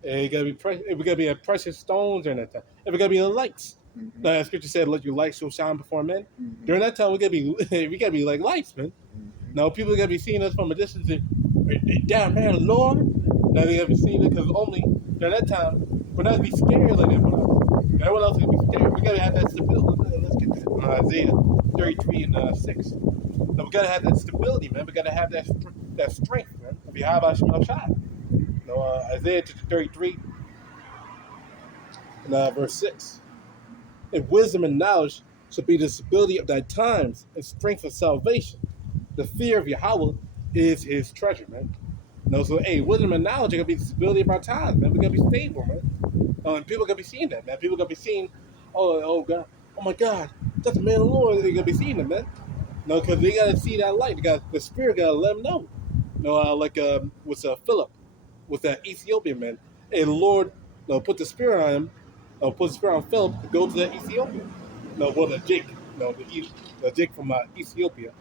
And it gotta be it gotta be a precious stones during that time. It gotta be the lights. mm-hmm. Like scripture said, let your light so shine before men. Mm-hmm. During that time, we gotta be like lights, man. Mm-hmm. Now people gotta be seeing us from a distance. Down man, Lord. Now they gotta be seeing it because only during that time we're not to be scared like everyone else. Everyone else gonna be scared. We gotta have that stability. Let's get this Isaiah 33 and 6. So we gotta have that stability, man. We gotta have that strength, man. Of YAHAWASHI. Isaiah 33 and verse 6. And wisdom and knowledge shall be the stability of thy times and strength of salvation. The fear of Yahweh is his treasure, man. So, hey, wisdom and knowledge are going to be the stability of our times, man. We're going to be stable, man. And people are going to be seeing that, man. People are going to be seeing, oh, God, oh, my God, that's the man of the Lord. They're going to be seeing them, man. No, because they got to see that light. The Spirit got to let them know. Like with Philip, with that Ethiopian man. Hey, the Lord put the Spirit on him, put the Spirit on Philip to go to that Ethiopian. Jake, the Jake from Ethiopia,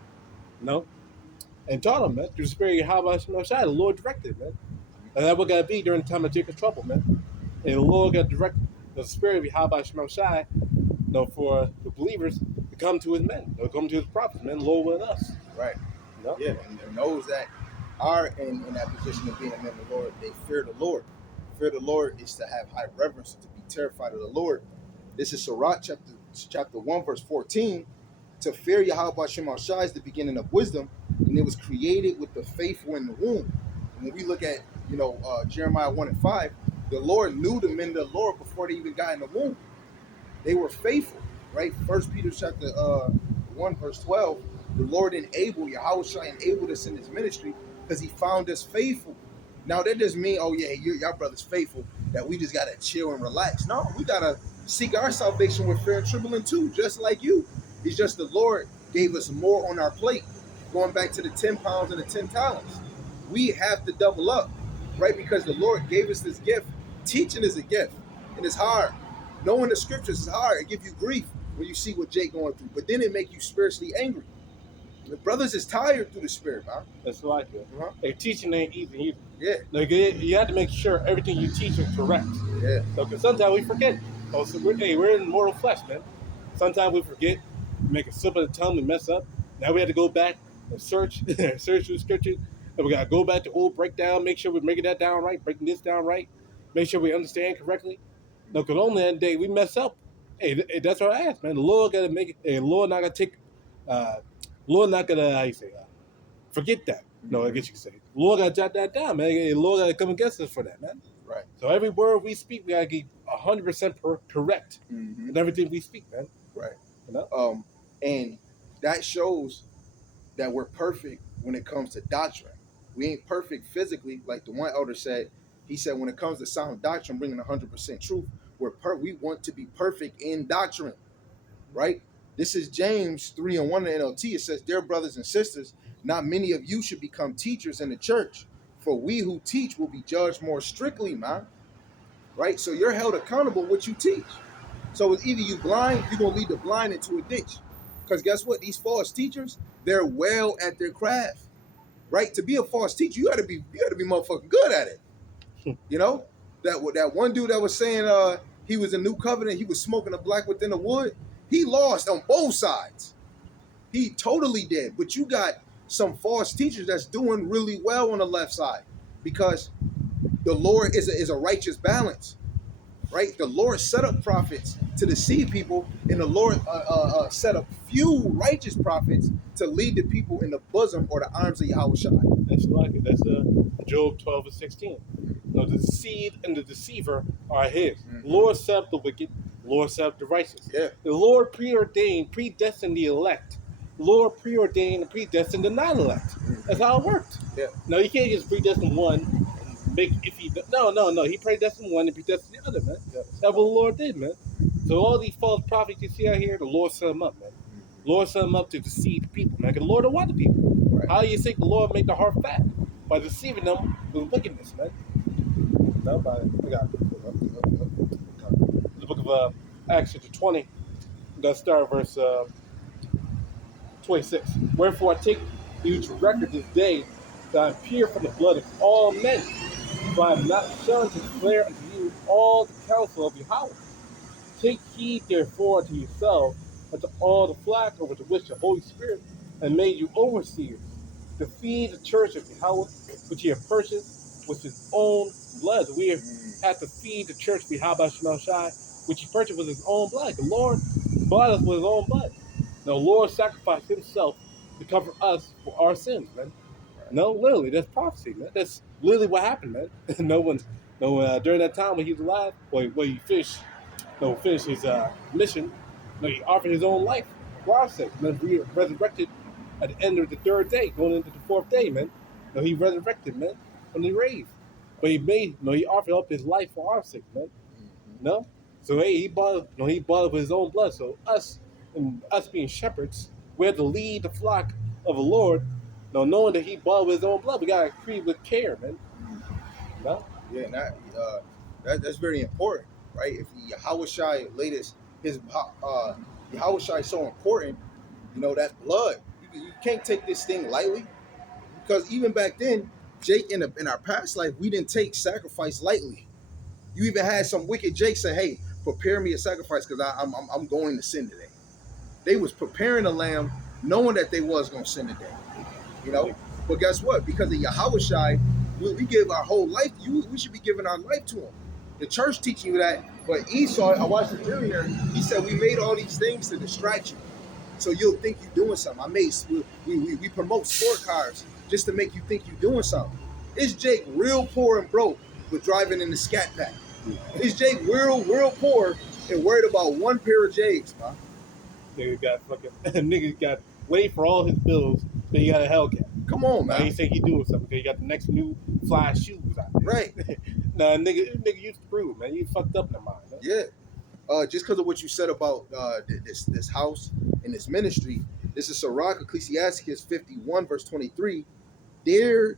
and taught him, man, through the Spirit of YAHAWASHI, the Lord directed, man. And that's what got to be during the time of Jacob's trouble, man. And the Lord got to direct the Spirit of YAHAWASHI, for the believers to come to his men, come to his prophets, man, the Lord with us. Right. Yeah, and those that are in that position of being a man of the Lord, they fear the Lord. Fear the Lord is to have high reverence, to be terrified of the Lord. This is Sirach chapter 1, verse 14. To fear Yahweh Shemashai is the beginning of wisdom, and it was created with the faithful in the womb. And when we look at, Jeremiah 1 and 5, the Lord knew the men of the Lord before they even got in the womb. They were faithful, right? 1 Peter chapter 1, verse 12, the Lord enabled us in his ministry because he found us faithful. Now, that doesn't mean, oh, yeah, y'all brothers faithful, that we just got to chill and relax. No, we got to seek our salvation with fear and trembling too, just like you. It's just the Lord gave us more on our plate, going back to the 10 pounds and the 10 talents. We have to double up, right? Because the Lord gave us this gift. Teaching is a gift, and it's hard. Knowing the scriptures is hard. It give you grief when you see what Jake going through, but then it make you spiritually angry. The brothers is tired through the spirit, man. That's like it. Hey, teaching ain't easy either. Yeah. Like, you have to make sure everything you teach is correct. Yeah. So, because sometimes we forget. Oh, so we're in mortal flesh, man. Sometimes we forget, make a slip of the tongue, we mess up. Now we have to go back and search through scriptures. And we got to go back to old breakdown, make sure we're making that down right, breaking this down right, make sure we understand correctly. No, because only that day we mess up. Hey, that's what I ask, man. The Lord got to make it. Hey, the Lord not going to take, Lord not going to, how you say, forget that. No, I guess you could say. The Lord got to jot that down, man. The Lord got to come against us for that, man. Right. So every word we speak, we got to be 100% correct in everything we speak, man. Right. You know? And that shows that we're perfect when it comes to doctrine. We ain't perfect physically, like the one elder said. He said, when it comes to sound doctrine, bringing 100% truth, we want to be perfect in doctrine, right? This is James 3:1 in the NLT. It says, "Dear brothers and sisters, not many of you should become teachers in the church, for we who teach will be judged more strictly," man. Right? So you're held accountable what you teach. So it's either you blind, you're gonna lead the blind into a ditch. Because guess what? These false teachers, they're well at their craft. Right? To be a false teacher, you gotta be motherfucking good at it. You know? That one dude that was saying he was a new covenant, he was smoking a black within the wood, he lost on both sides. He totally did. But you got some false teachers that's doing really well on the left side because the Lord is a righteous balance. Right? The Lord set up prophets to deceive people, and the Lord set up few righteous prophets to lead the people in the bosom or the arms of Yahawashi. That's like it. That's Job 12:16. No, the seed and the deceiver are his. Lord set up the wicked, Lord set up the righteous. Yeah. The Lord preordained, predestined the elect. The Lord preordained and predestined the non-elect. That's how it worked. Yeah. No, you can't just predestine one and make if he no. He predestined one and predestined the other, man. Yeah. That's what the Lord did, man. So all these false prophets you see out here, the Lord set them up, man. The Lord set them up to deceive the people, man. Because the Lord don't want the people. Right. How do you think the Lord make the heart fat? By deceiving them with wickedness, man. No, I got it. The book of Acts chapter 20, let's start verse 26. Wherefore I take you to record this day that I appear from the blood of all men, for I am not shunned to declare unto you all the counsel of Yahawah. Take heed therefore unto yourself and to all the flock over to which the Holy Spirit has made you overseers, to feed the church of Yahawah, which he has purchased with his own blood. We have to feed the church of Yahawah, which he purchased with his own blood. The Lord bought us with his own blood. The Lord sacrificed himself to cover us for our sins, man. No, literally, that's prophecy, man. That's literally what happened, man. During that time when he was alive, when he finished his mission, he offered his own life for our sake. And then we resurrected at the end of the third day, going into the fourth day, man. He resurrected, man, from the grave. But he offered up his life for our sake, man. No? So hey, he bought it with his own blood. So us being shepherds, we have to lead the flock of the Lord, knowing that he bought it with his own blood. We gotta treat with care, man. No? Yeah, and that's very important, right? If Yahawashi latest his Yahawashi is so important, that blood. You can't take this thing lightly, because even back then, Jake, in our past life, we didn't take sacrifice lightly. You even had some wicked Jake say, "Hey, prepare me a sacrifice because I'm going to sin today." They was preparing the lamb, knowing that they was going to sin today. But guess what? Because of Yahawashi, we give our whole life to you. We should be giving our life to him. The church teaching you that. But Esau, I watched the video here. He said, "We made all these things to distract you, so you'll think you're doing something." We promote sport cars just to make you think you're doing something. Is Jake real poor and broke with driving in the Scat Pack? Is Jake real poor and worried about one pair of J's, man? Nigga got wait for all his bills, then he got a Hellcat. Come on, man. Now he say he doing something because he got the next new fly shoes out there. Right. Nah, nigga, you screwed, man. You fucked up in the mind. Man. Yeah. Just because of what you said about this house and this ministry, this is Sirach, Ecclesiasticus 51, verse 23. Dare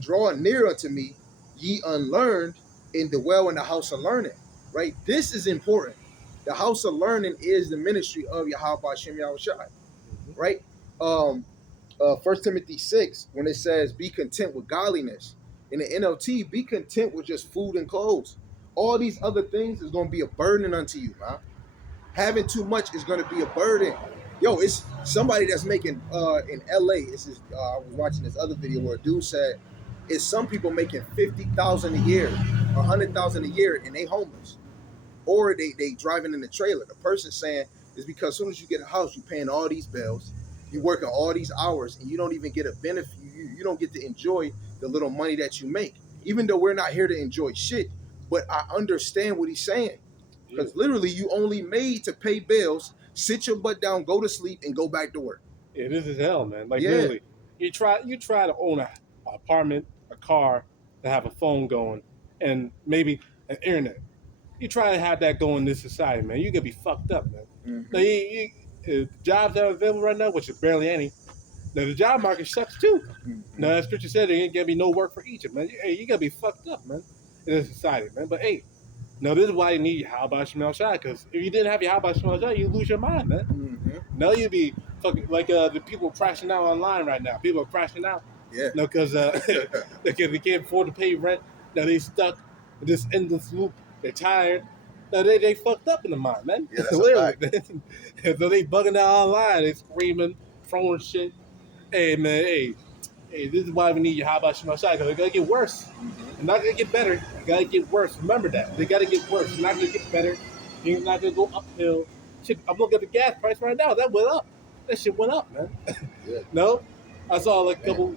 draw near unto me, ye unlearned, and dwell in the house of learning. right? This is important. The house of learning is the ministry of YAHAWASHI, right? Um, 1 Timothy 6, when it says, be content with godliness. In the NLT, be content with just food and clothes. All these other things is going to be a burden unto you, man. Having too much is going to be a burden. Yo, it's somebody that's making in LA. This is I was watching this other video where a dude said it's some people making 50,000 a year, 100,000 a year, and they homeless, or they driving in the trailer. The person saying is because as soon as you get a house, you paying all these bills, you working all these hours, and you don't even get a benefit. You don't get to enjoy the little money that you make. Even though we're not here to enjoy shit, but I understand what he's saying. Because literally, you only made to pay bills, sit your butt down, go to sleep, and go back to work. Yeah, this is hell, man. Like Yeah. literally, you try to own an apartment, a car, to have a phone going, and maybe an internet. You try to have that going in this society, man. You gonna be fucked up, man. Mm-hmm. Now, jobs that are available right now, which is barely any. Now the job market sucks too. Mm-hmm. Now as Scripture said, there ain't gonna be no work for Egypt, man. Hey, you gotta be fucked up, man, in this society, man. But hey, no, this is why you need YAHAWASHI, because if you didn't have YAHAWASHI, you lose your mind, man. Mm-hmm. Now you'd be fucking like the people crashing out online right now. People are crashing out. Yeah. No, because they can't afford to pay rent. Now they stuck in this endless loop. They're tired. Now they fucked up in the mind, man. Yeah, that's literally, man. So they bugging out online. They screaming, throwing shit. Hey man, hey, this is why we need YAHAWASHI, because it's gonna get worse. Mm-hmm. It's not gonna get better. It gotta get worse. Remember that. They gotta get worse. It's not gonna get better. You're not gonna go uphill. Shit, I'm looking at the gas price right now. That went up. That shit went up, man. Yeah. No, I saw like a couple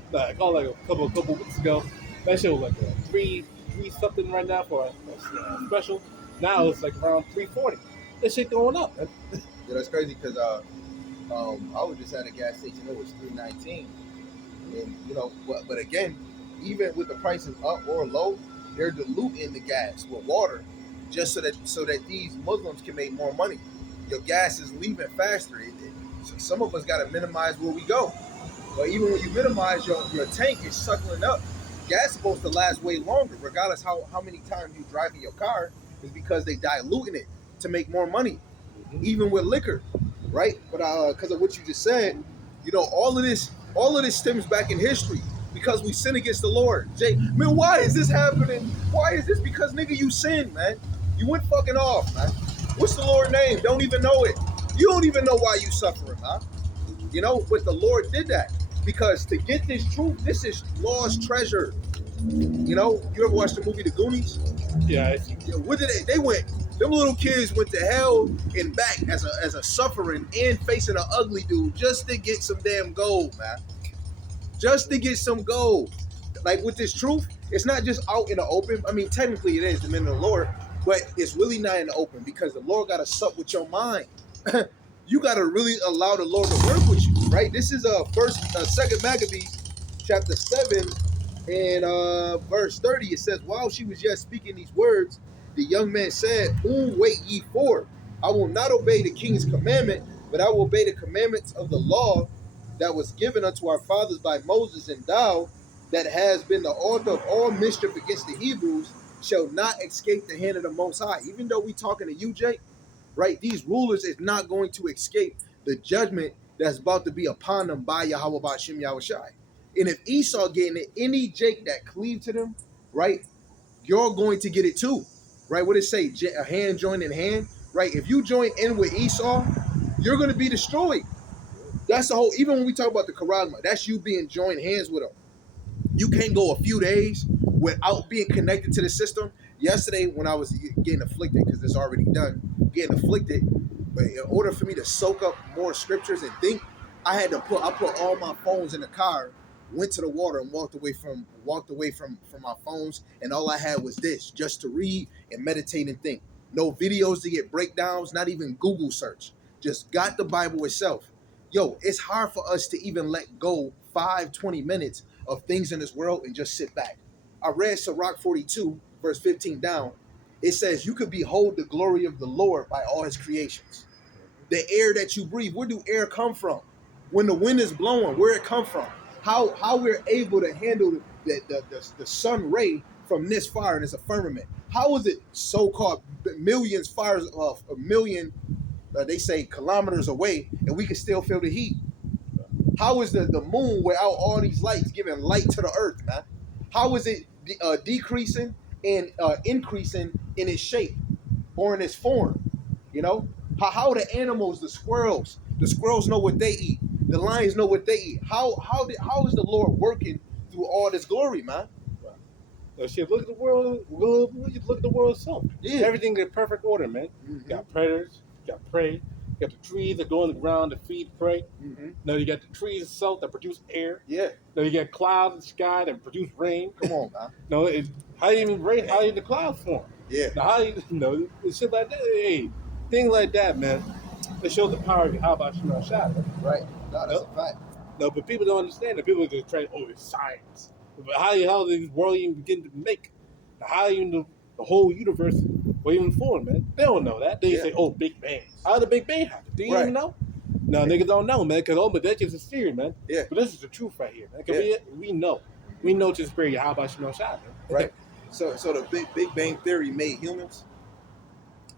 weeks ago. That shit was like three something right now for a special. Now it's like around 340. That shit going up, man. Yeah, that's crazy because I was just at a gas station. It was $3.19, and but again, even with the prices up or low, they're diluting the gas with water, just so that these Muslims can make more money. Your gas is leaving faster. So some of us got to minimize where we go. But even when you minimize, your tank is suckling up. Gas is supposed to last way longer, regardless how many times you drive in your car, is because they diluting it to make more money, even with liquor, right? But because of what you just said, all of this stems back in history because we sin against the Lord. Jay, man, why is this happening? Why is this? Because nigga, you sinned, man. You went fucking off, man. What's the Lord's name? Don't even know it. You don't even know why you suffering, huh? But the Lord did that because to get this truth, this is lost treasure. You ever watched the movie The Goonies? Yeah. What did they went? Them little kids went to hell and back as a suffering and facing an ugly dude just to get some damn gold, man. Just to get some gold. Like with this truth, it's not just out in the open. I mean, technically it is the men of the Lord, but it's really not in the open because the Lord got to sup with your mind. You got to really allow the Lord to work with you, right? This is Second Maccabees, chapter 7, and verse 30. It says, while she was yet speaking these words, the young man said, whom wait ye for? I will not obey the king's commandment, but I will obey the commandments of the law that was given unto our fathers by Moses, and thou, that has been the author of all mischief against the Hebrews, shall not escape the hand of the Most High. Even though we talking to you, Jake, right? These rulers is not going to escape the judgment that's about to be upon them by YAHAWASHI, Yahawashi. And if Esau getting it, any Jake that cleave to them, right, you're going to get it too, right? What it say? A hand joined in hand, right? If you join in with Esau, you're going to be destroyed. That's the whole, even when we talk about the Karagma, that's you being joined hands with them. You can't go a few days without being connected to the system. Yesterday, when I was getting afflicted, because it's already done, getting afflicted, but in order for me to soak up more scriptures and think, I put all my phones in the car, went to the water, and walked away from my phones, and all I had was this, just to read and meditate and think. No videos to get breakdowns, not even Google search. Just got the Bible itself. Yo, it's hard for us to even let go 20 minutes of things in this world and just sit back. I read Sirach 42, verse 15 down. It says, you could behold the glory of the Lord by all his creations. The air that you breathe, where do air come from? When the wind is blowing, where it come from? How we're able to handle the sun ray from this fire and it's a firmament. How is it so-called millions fires of a million, they say kilometers away, and we can still feel the heat? How is the moon without all these lights giving light to the earth, man? How is it decreasing and increasing in its shape or in its form? You know, how the animals, the squirrels know what they eat. The lions know what they eat. How is the Lord working through all this glory, man? Shit, look at the world. Look at the world itself. Yeah. Everything in perfect order, man. You got predators, you got prey, you got the trees that go on the ground to feed prey. Now you got the trees itself that produce air. Yeah. Now you got clouds in the sky that produce rain. Come on, man. No, how do you even rain? How do the clouds form? Yeah. Now how do you shit like that? Hey, things like that, man. It shows the power of YAHAWASHI. Right. No, that's a fact. No, but people don't understand that. People are just trying, it's science. But how the hell did this world even begin to make? How even the whole universe was even formed, man? They don't know that. They say, Big Bang. How did the Big Bang happen? Do you even know? No, niggas don't know, man, because that's just a theory, man. Yeah. But this is the truth right here, man. Because we know. We know to spirit YAHAWASHI, man. Right. So the Big Bang Theory made humans?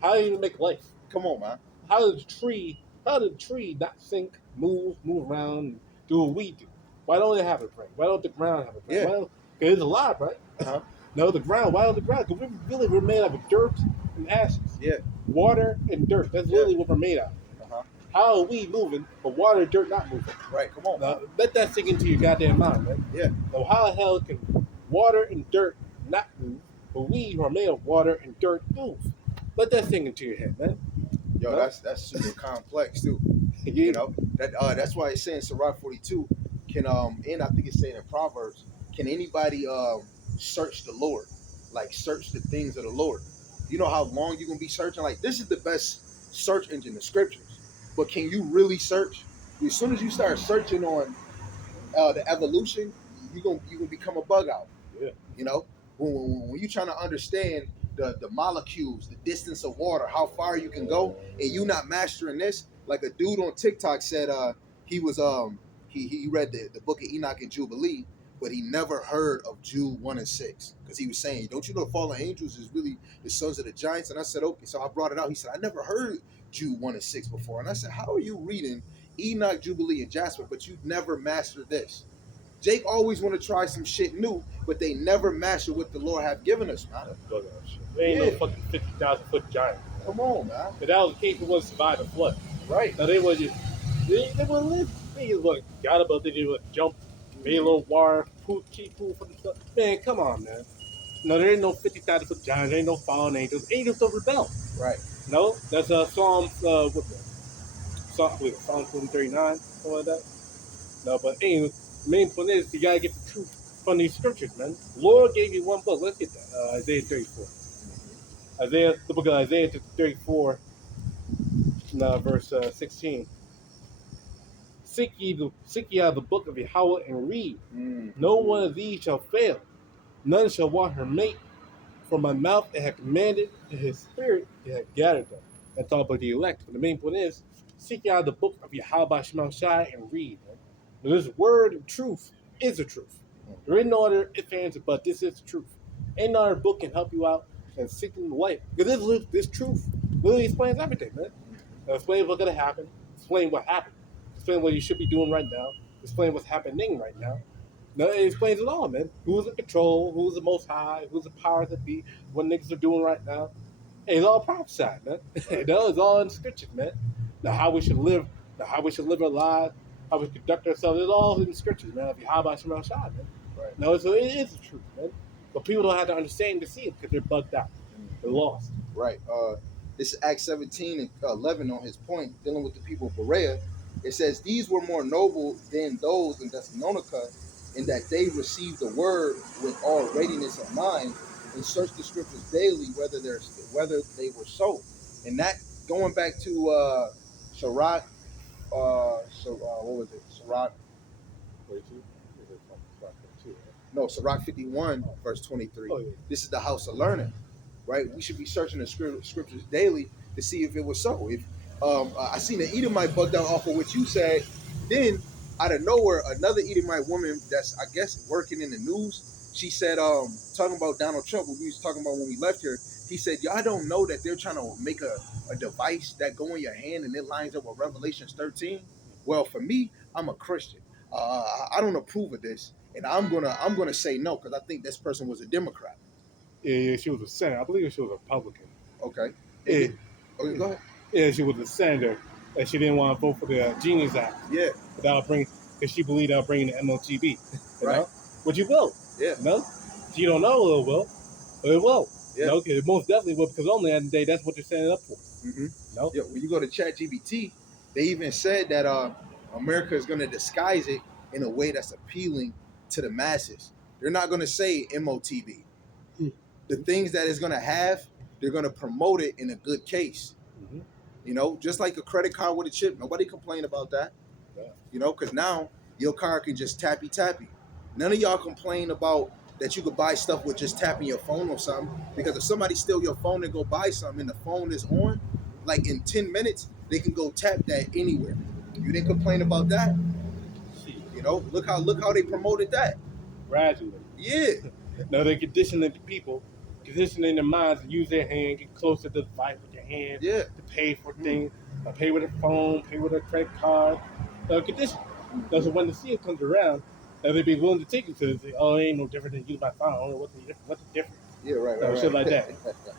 How do you even make life? Come on, man. How did the tree not sink, move around, and do what we do? Why don't it have a brain? Why don't the ground have a brain? Yeah. Because it's alive, right? Uh-huh. No, the ground. Why don't the ground? Because we're made out of dirt and ashes. Yeah. Water and dirt. That's literally what we're made out of. Uh-huh. How are we moving, but water and dirt not moving? Right, come on. Now, let that sink into your goddamn mind, man. Yeah. So how the hell can water and dirt not move, but we who are made of water and dirt move? Let that sink into your head, man. Yo, that's super complex too. Yeah. You know, that's why it's saying Sirach 42 can and I think it's saying in Proverbs, can anybody search the Lord? Like search the things of the Lord. You know how long you're gonna be searching? Like this is the best search engine, the scriptures. But can you really search? As soon as you start searching on the evolution, you're gonna become a bug out. Yeah. You know, when you're trying to understand the molecules, the distance of water, how far you can go, and you not mastering this, like a dude on TikTok said, he was he read the book of Enoch and Jubilee, but he never heard of Jude 1 and 6 because he was saying, don't you know fallen angels is really the sons of the giants? And I said, okay, so I brought it out. He said, I never heard Jude 1 and 6 before, and I said, how are you reading Enoch, Jubilee, and Jasper, but you've never mastered this? Jake always want to try some shit new, but they never master what the Lord have given us, man. There ain't no fucking 50,000 foot giant. Come on, man. If that was the case, it wouldn't survive the flood. Right. Now they would just wouldn't live. They just got about they would jump, made a little wire, keep food for the stuff. Man, come on, man. No, there ain't no 50,000 foot giants. There ain't no fallen angels. Angels don't rebel. Right. No, that's Psalms. What's that? Psalm 39, something like that. No, but anyway, the main point is you gotta get the truth from these scriptures, man. Lord gave you one book. Let's get that. Isaiah 34. The book of Isaiah 34, verse 16. Seek ye out the book of Yahweh and read. No one of these shall fail. None shall want her mate. From my mouth it hath commanded, to his spirit it hath gathered them. That's all about the elect. But the main point is, seek ye out the book of YAHAWASHI and read. Man. But this word of truth is the truth. There ain't no other ifs, ands, but this is the truth. Ain't no other book can help you out and seeking the light. Because this truth literally explains everything, man. It'll explain what's going to happen, explain what happened, explain what you should be doing right now, explain what's happening right now. No, it explains it all, man. Who's in control, who's the most high, who's the power that be, what niggas are doing right now. Hey, it's all prophesied, man. It's all in the scriptures, man. Now how we should live, our lives, how we conduct ourselves, it's all in the scriptures, man. How about Shema Shah, man? Right. No, so it is the truth, man. But people don't have to understand to see it because they're bugged out. They're lost. Right. This is Acts 17 and 11 on his point, dealing with the people of Berea. It says, these were more noble than those in Thessalonica, in that they received the word with all readiness of mind and searched the scriptures daily whether they were so. And that, going back to Sirach, what was it? Sirach 42? No, Sirach 51, verse 23. Oh, yeah. This is the house of learning, right? We should be searching the scriptures daily to see if it was so. If I seen an Edomite bugged out off of what you said, then out of nowhere, another Edomite woman that's, I guess, working in the news She said, talking about Donald Trump, what we was talking about when we left here. He said, y'all don't know that they're trying to make a device that go in your hand and it lines up with Revelations 13. Well, for me, I'm a Christian. I don't approve of this, and I'm gonna say no because I think this person was a Democrat. Yeah, she was a senator. I believe she was a Republican. Okay. Yeah, Okay, go ahead. yeah, she was a senator, and she didn't want to vote for the Genius Act Yeah. without bringing, because she believed that bringing the MLTB. You Right. know, but you will. Yeah. You know, you don't know it will, but it will. Yeah. You know, it most definitely will, because only at the end of the day, that's what they're setting it up for. Mm-hmm. No. Yeah. When you go to ChatGPT, they even said that America is going to disguise it in a way that's appealing to the masses. They're not going to say MOTB. The things that it's going to have, they're going to promote it in a good case. Mm-hmm. You know, just like a credit card with a chip. Nobody complained about that. Yeah. You know, because now your card can just tappy. None of y'all complain about that you could buy stuff with just tapping your phone or something. Because if somebody steal your phone and go buy something and the phone is on, like in 10 minutes, they can go tap that anywhere. You didn't complain about that. You know, look how they promoted that. Gradually. Yeah. Now they're conditioning the people, conditioning their minds to use their hand, get close to the device with your hand, Yeah. to pay for things, pay with a phone, pay with a credit card. Condition. Now, so when the seal comes around, they be willing to take it to say, oh, it ain't no different than use my phone. What's the difference? Yeah, right. Shit like that.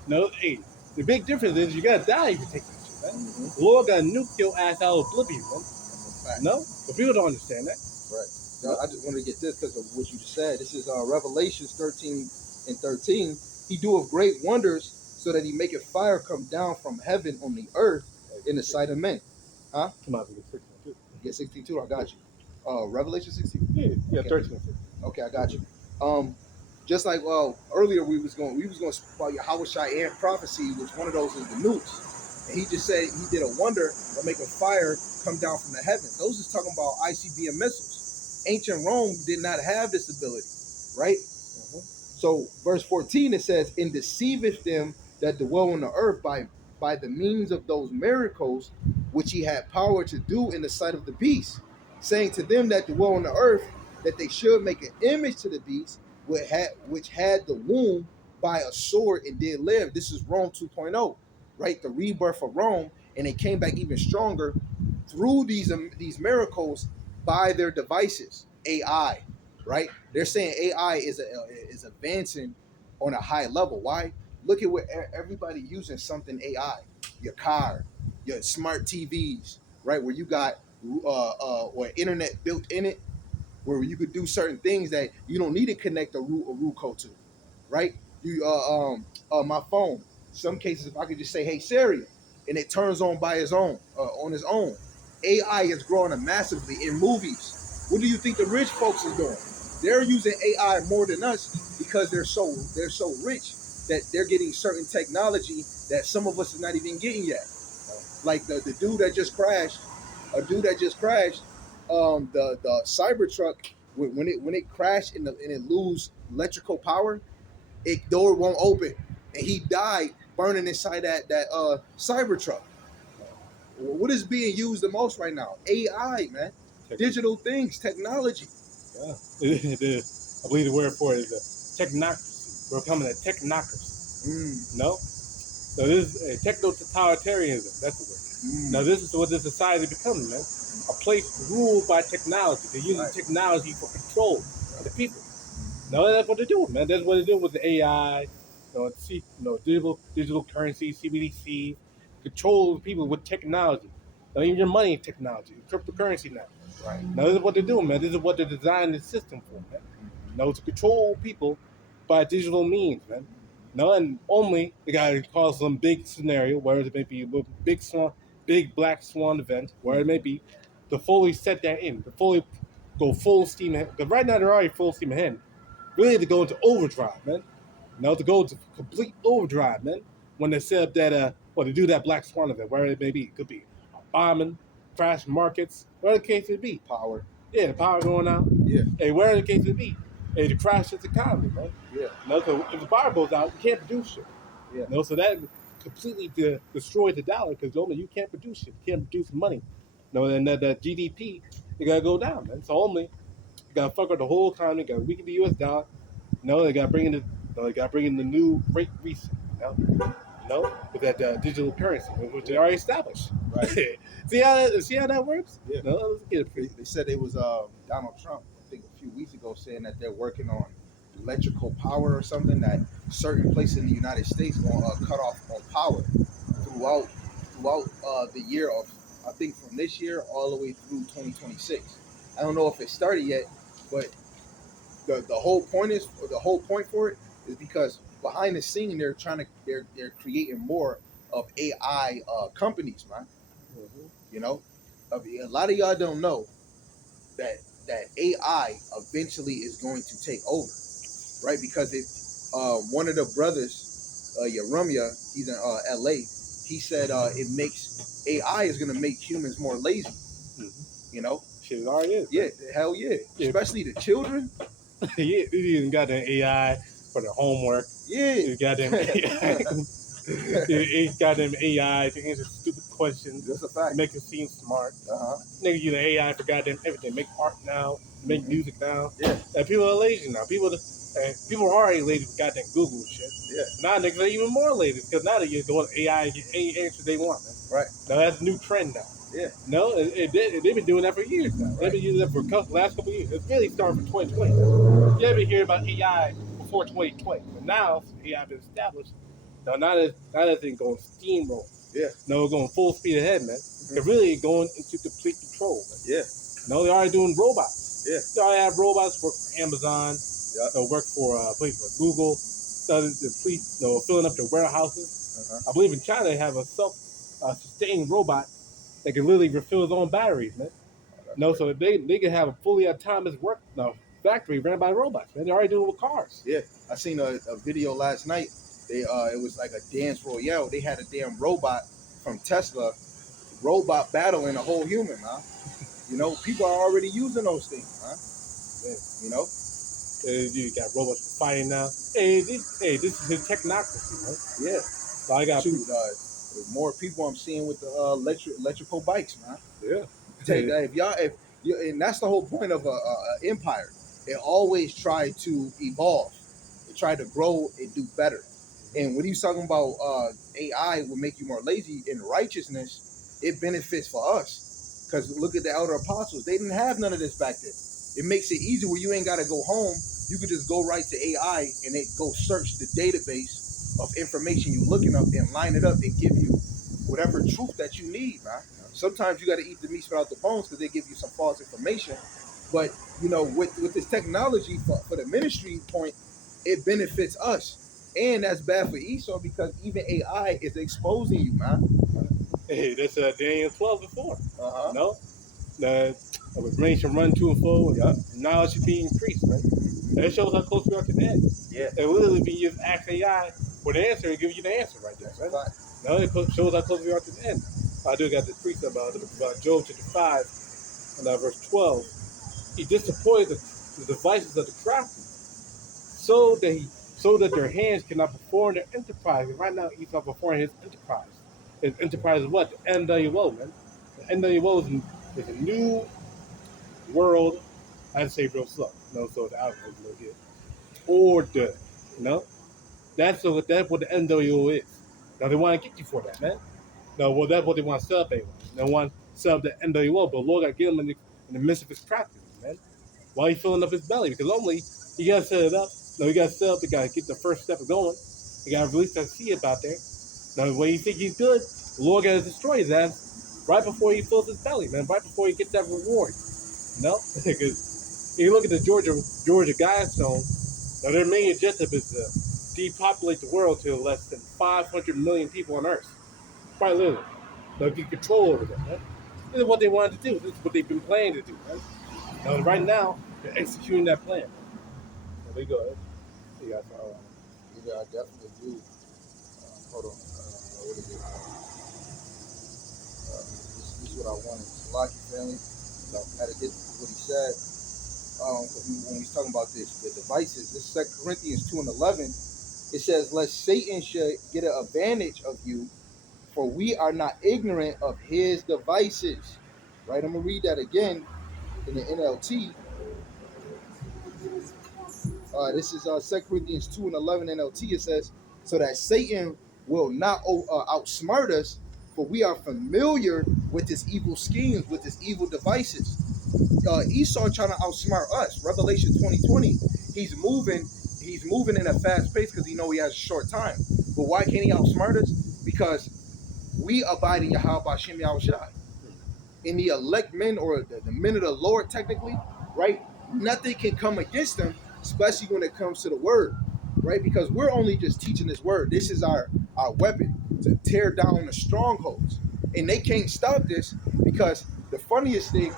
No, hey, the big difference is you gotta die if you take that shit, man. The Lord gotta nuke your ass out of oblivion, man. No, but people don't understand that. Right. No, I just wanted to get this because of what you just said. This is Revelations 13 and 13. He doeth great wonders so that he maketh fire come down from heaven on the earth in the sight of men. Huh? Come on, get 16 too. Get 62. I got you. Revelation 16. Yeah, Okay. 13 and 15. Okay, I got you. Just like earlier we was going to speak about YAHAWASHI and prophecy, which one of those is the nukes. And he just said he did a wonder of making fire come down from the heavens. Those is talking about ICBM missiles. Ancient Rome did not have this ability, right? So verse 14 it says, "And deceiveth them that dwell on the earth by the means of those miracles which he had power to do in the sight of the beast, saying to them that dwell on the earth that they should make an image to the beast which had the womb by a sword and did live." This is Rome 2.0, right? The rebirth of Rome, and it came back even stronger through these miracles by their devices, AI, right? They're saying AI is advancing on a high level. Why? Look at what everybody using something AI. Your car, your smart TVs, right? Where you got or internet built in it, where you could do certain things that you don't need to connect a Ruco to, right? You my phone. Some cases, if I could just say, "Hey Siri," and it turns on by its own, on its own. AI is growing massively in movies. What do you think the rich folks are doing? They're using AI more than us because they're so rich that they're getting certain technology that some of us are not even getting yet. Like the dude that just crashed, the Cybertruck when it crashed and it lose electrical power, it door won't open, and he died burning inside that Cybertruck. What is being used the most right now? AI, man. Digital things, technology. Yeah. I believe the word for it is a technocracy. We're becoming a technocracy. No? So this is a techno-totalitarianism. That's the word. Now this is what this society is becoming, man. A place ruled by technology. They're using technology for control of the people. No, that's what they're doing, man. That's what they're doing with the AI, digital currency, CBDC, control the people with technology. Now even your money is technology, cryptocurrency now. Right. Now this is what they're doing, man. This is what they're designing the system for, man. Now to control people by digital means, man. No, and only they gotta cause some big scenario, where it may be a big black swan event, where it may be, to fully set that in, to fully go full steam ahead. Because right now they're already full steam ahead. Really to go into overdrive, man. Now to go into complete overdrive, man. When they set up that, to do that black swan event, where it may be. It could be bombing, crash markets, whatever the case may be. Power. Yeah, the power going out. Yeah. Hey, whatever the case may be. Hey, to crash this economy, man. Yeah. No, so if the power goes out, you can't produce shit. Yeah. No, so that completely destroys the dollar because only you can't produce shit. You can't produce money. No, and that GDP, you gotta go down, man. So only you gotta fuck up the whole economy, gotta weaken the US dollar, No, they got bringing the new Great Reset. With that digital currency, which they already established. Right. see how that works? Yeah. No, let's get it. They said it was Donald Trump, I think a few weeks ago, saying that they're working on electrical power or something, that certain places in the United States going to cut off on power throughout the year of, I think from this year all the way through 2026. I don't know if it started yet, but the whole point for it is because behind the scene they're creating more of AI companies, man. Mm-hmm. You know, a lot of y'all don't know that AI eventually is going to take over, right? Because one of the brothers, Yarumya, he's in LA. He said it makes AI is going to make humans more lazy. Mm-hmm. You know, shit, it already is. Yeah, hell yeah. Especially the children. Yeah, you even got the AI for the homework. Yeah, You got them AI. It's got them AI to answer stupid questions. That's a fact. Make it seem smart. Uh-huh. Nigga use AI for goddamn everything. Make art now. Make music now. Yeah. And people are lazy now. People are already lazy for goddamn Google shit. Yeah. Now niggas are even more lazy because now they use the AI to get any answer they want, man. Right. Now that's a new trend now. Yeah. No, they've been doing that for years now. Right. They've been using that for the last couple of years. It's really started for 2020. You ever hear about AI before 2020? But now AI been established. Now that thing going steamroll. Yeah. No, we're going full speed ahead, man. Mm-hmm. They're really going into complete control, man. Yeah. No, they already doing robots. Yeah. They already have robots work for Amazon. Yep. They'll work for places like Google. Filling up their warehouses. Uh-huh. I believe in China they have a self-sustaining robot that can literally refill his own batteries, man. No, so they can have a fully autonomous factory ran by robots, man. They're already doing it with cars. Yeah, I seen a video last night. It was like a dance royale. They had a damn robot from Tesla, robot battling a whole human, huh? You know, people are already using those things, huh? Yeah. You know, you got robots fighting now. Hey, this is his technocracy, man. Yeah. So I got more people I'm seeing with the electrical bikes, man. Yeah. And that's the whole point of a empire. It always try to evolve. It try to grow and do better. And when he's talking about AI will make you more lazy, in righteousness, it benefits for us. Because look at the elder apostles. They didn't have none of this back then. It makes it easy where you ain't got to go home. You could just go right to AI and it go search the database of information you're looking up and line it up and give you whatever truth that you need, man. Sometimes you got to eat the meat without the bones because they give you some false information. But, you know, with this technology for the ministry point, it benefits us. And that's bad for Esau because even AI is exposing you, man. Hey, that's Daniel 12 before. Uh-huh. No? The brain should run to and fro. Yep. Knowledge should be increased, right? That shows how close we are to the end. Yeah. And literally, if you just ask AI for the answer, it gives you the answer right there, right? Right. No, it shows how close we are to the end. I do got the precept about Job chapter 5 and verse 12. He disappointed the devices of the crafty so that their hands cannot perform their enterprise. And right now, he's not performing his enterprise. His enterprise is what? The NWO, man. The NWO is a new world. I'd say real slow. No, so the outcome is no good. Order. You know? That's what the NWO is. Now they want to get you for that, man. No, well, that's what they want to sell up anyway. They want to sell up the NWO, but Lord got to get him in the midst of his practice, man. While he's filling up his belly, because normally you got to set it up. No, you got to set up. You got to get the first step going. You got to release that seed out there. Now, when you think he's good, the Lord got to destroy his ass right before he fills his belly, man. Right before he gets that reward. You know, because you look at the Georgia Guidestone. Now, their main objective is to depopulate the world to less than 500 million people on Earth. Quite literally. They'll get control over them, man. This is what they wanted to do. This is what they've been planning to do, man. Now, right now, they're executing that plan. There we go. Yeah, I definitely do. Hold on. What is it? This is what I wanted. Salaki family. So I had to get what he said. Because when he's talking about the devices, this is 2 Corinthians 2 and 11. It says, lest Satan should get an advantage of you, for we are not ignorant of his devices. Right? I'm going to read that again in the NLT. This is 2 Corinthians 2 and 11 NLT. It says, so that Satan will not outsmart us, for we are familiar with his evil schemes, with his evil devices. Esau trying to outsmart us. Revelation 20:20. He's moving in a fast pace because he know he has a short time. But why can't he outsmart us? Because we abide in YAHAWASHI Yahushai. In the elect men, or the men of the Lord, technically, right? Nothing can come against them, especially when it comes to the word, right? Because we're only just teaching this word. This is our weapon to tear down the strongholds. And they can't stop this because the funniest thing,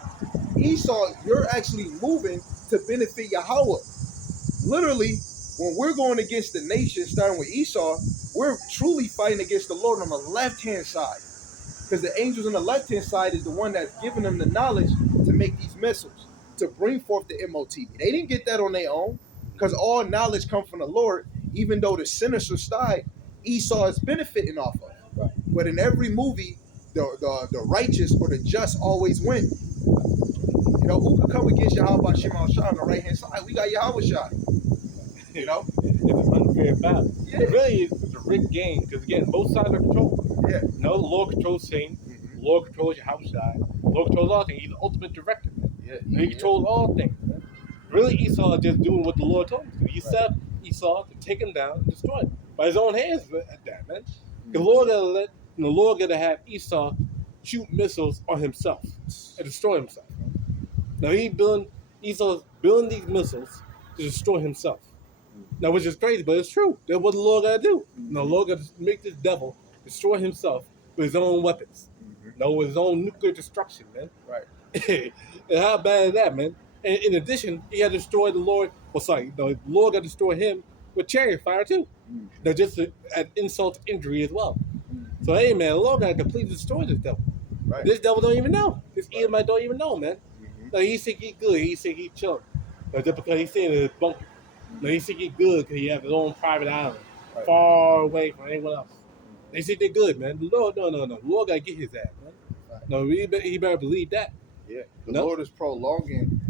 Esau, you're actually moving to benefit Yahweh. Literally, when we're going against the nation, starting with Esau, we're truly fighting against the Lord on the left-hand side. Because the angels on the left-hand side is the one that's giving them the knowledge to make these missiles, to bring forth the MOTV. They didn't get that on their own, because all knowledge comes from the Lord, even though the sinister side, Esau is benefiting off of. Right. But in every movie, the righteous or the just always win. You know, who could come against Yahweh Shema Shah on the right-hand side? We got Yahweh Shah. You know? It's an unfair battle. Yeah. Really, it's a rigged game because, again, both sides are controlled. Yeah. No, the Lord controls Satan. The Lord controls Yahweh Shai. The Lord controls all things. He's the ultimate director, man. Yeah. He controls all things, man. Really, Esau is just doing what the Lord told him to do. He set up Esau to take him down and destroy him by his own hands at that, man. The Lord gotta have Esau shoot missiles on himself and destroy himself. Now Esau's building these missiles to destroy himself. Now, which is crazy, but it's true. That's what the Lord got to do. The Lord got to make this devil destroy himself with his own weapons. With his own nuclear destruction, man. Right. And how bad is that, man? And in addition, he had destroyed the Lord. The Lord got to destroy him with chariot fire too. Now, just at insult to injury as well. So, hey, man, the Lord got to completely destroy this devil. Right. This devil don't even know. This Edomite don't even know, man. Like, he think he good. He think he chilling. But just because he's sitting in his bunker. No, he think he's good because he has his own private island, far away from anyone else. They think they're good, man. The Lord, no. The Lord got to get his ass, man. Right. No, he better believe that. Yeah. The Lord is prolonging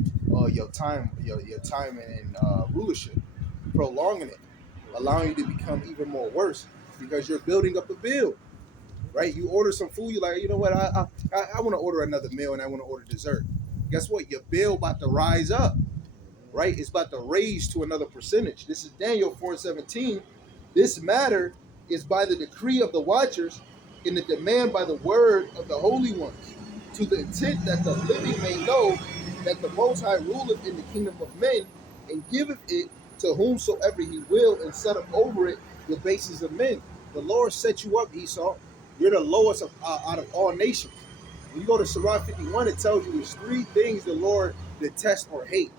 your time in rulership, prolonging it, allowing you to become even more worse because you're building up a bill, right? You order some food, you're like, you know what, I want to order another meal and I want to order dessert. Guess what? Your bill about to rise up. Right, it's about to raise to another percentage. This is Daniel 4:17. This matter is by the decree of the watchers, in the demand by the word of the holy ones, to the intent that the living may know that the Most High ruleth in the kingdom of men, and giveth it to whomsoever he will, and set up over it the bases of men. The Lord set you up, Esau. You're the lowest out of all nations. When you go to Sirach 51, it tells you there's 3 things the Lord detests or hates.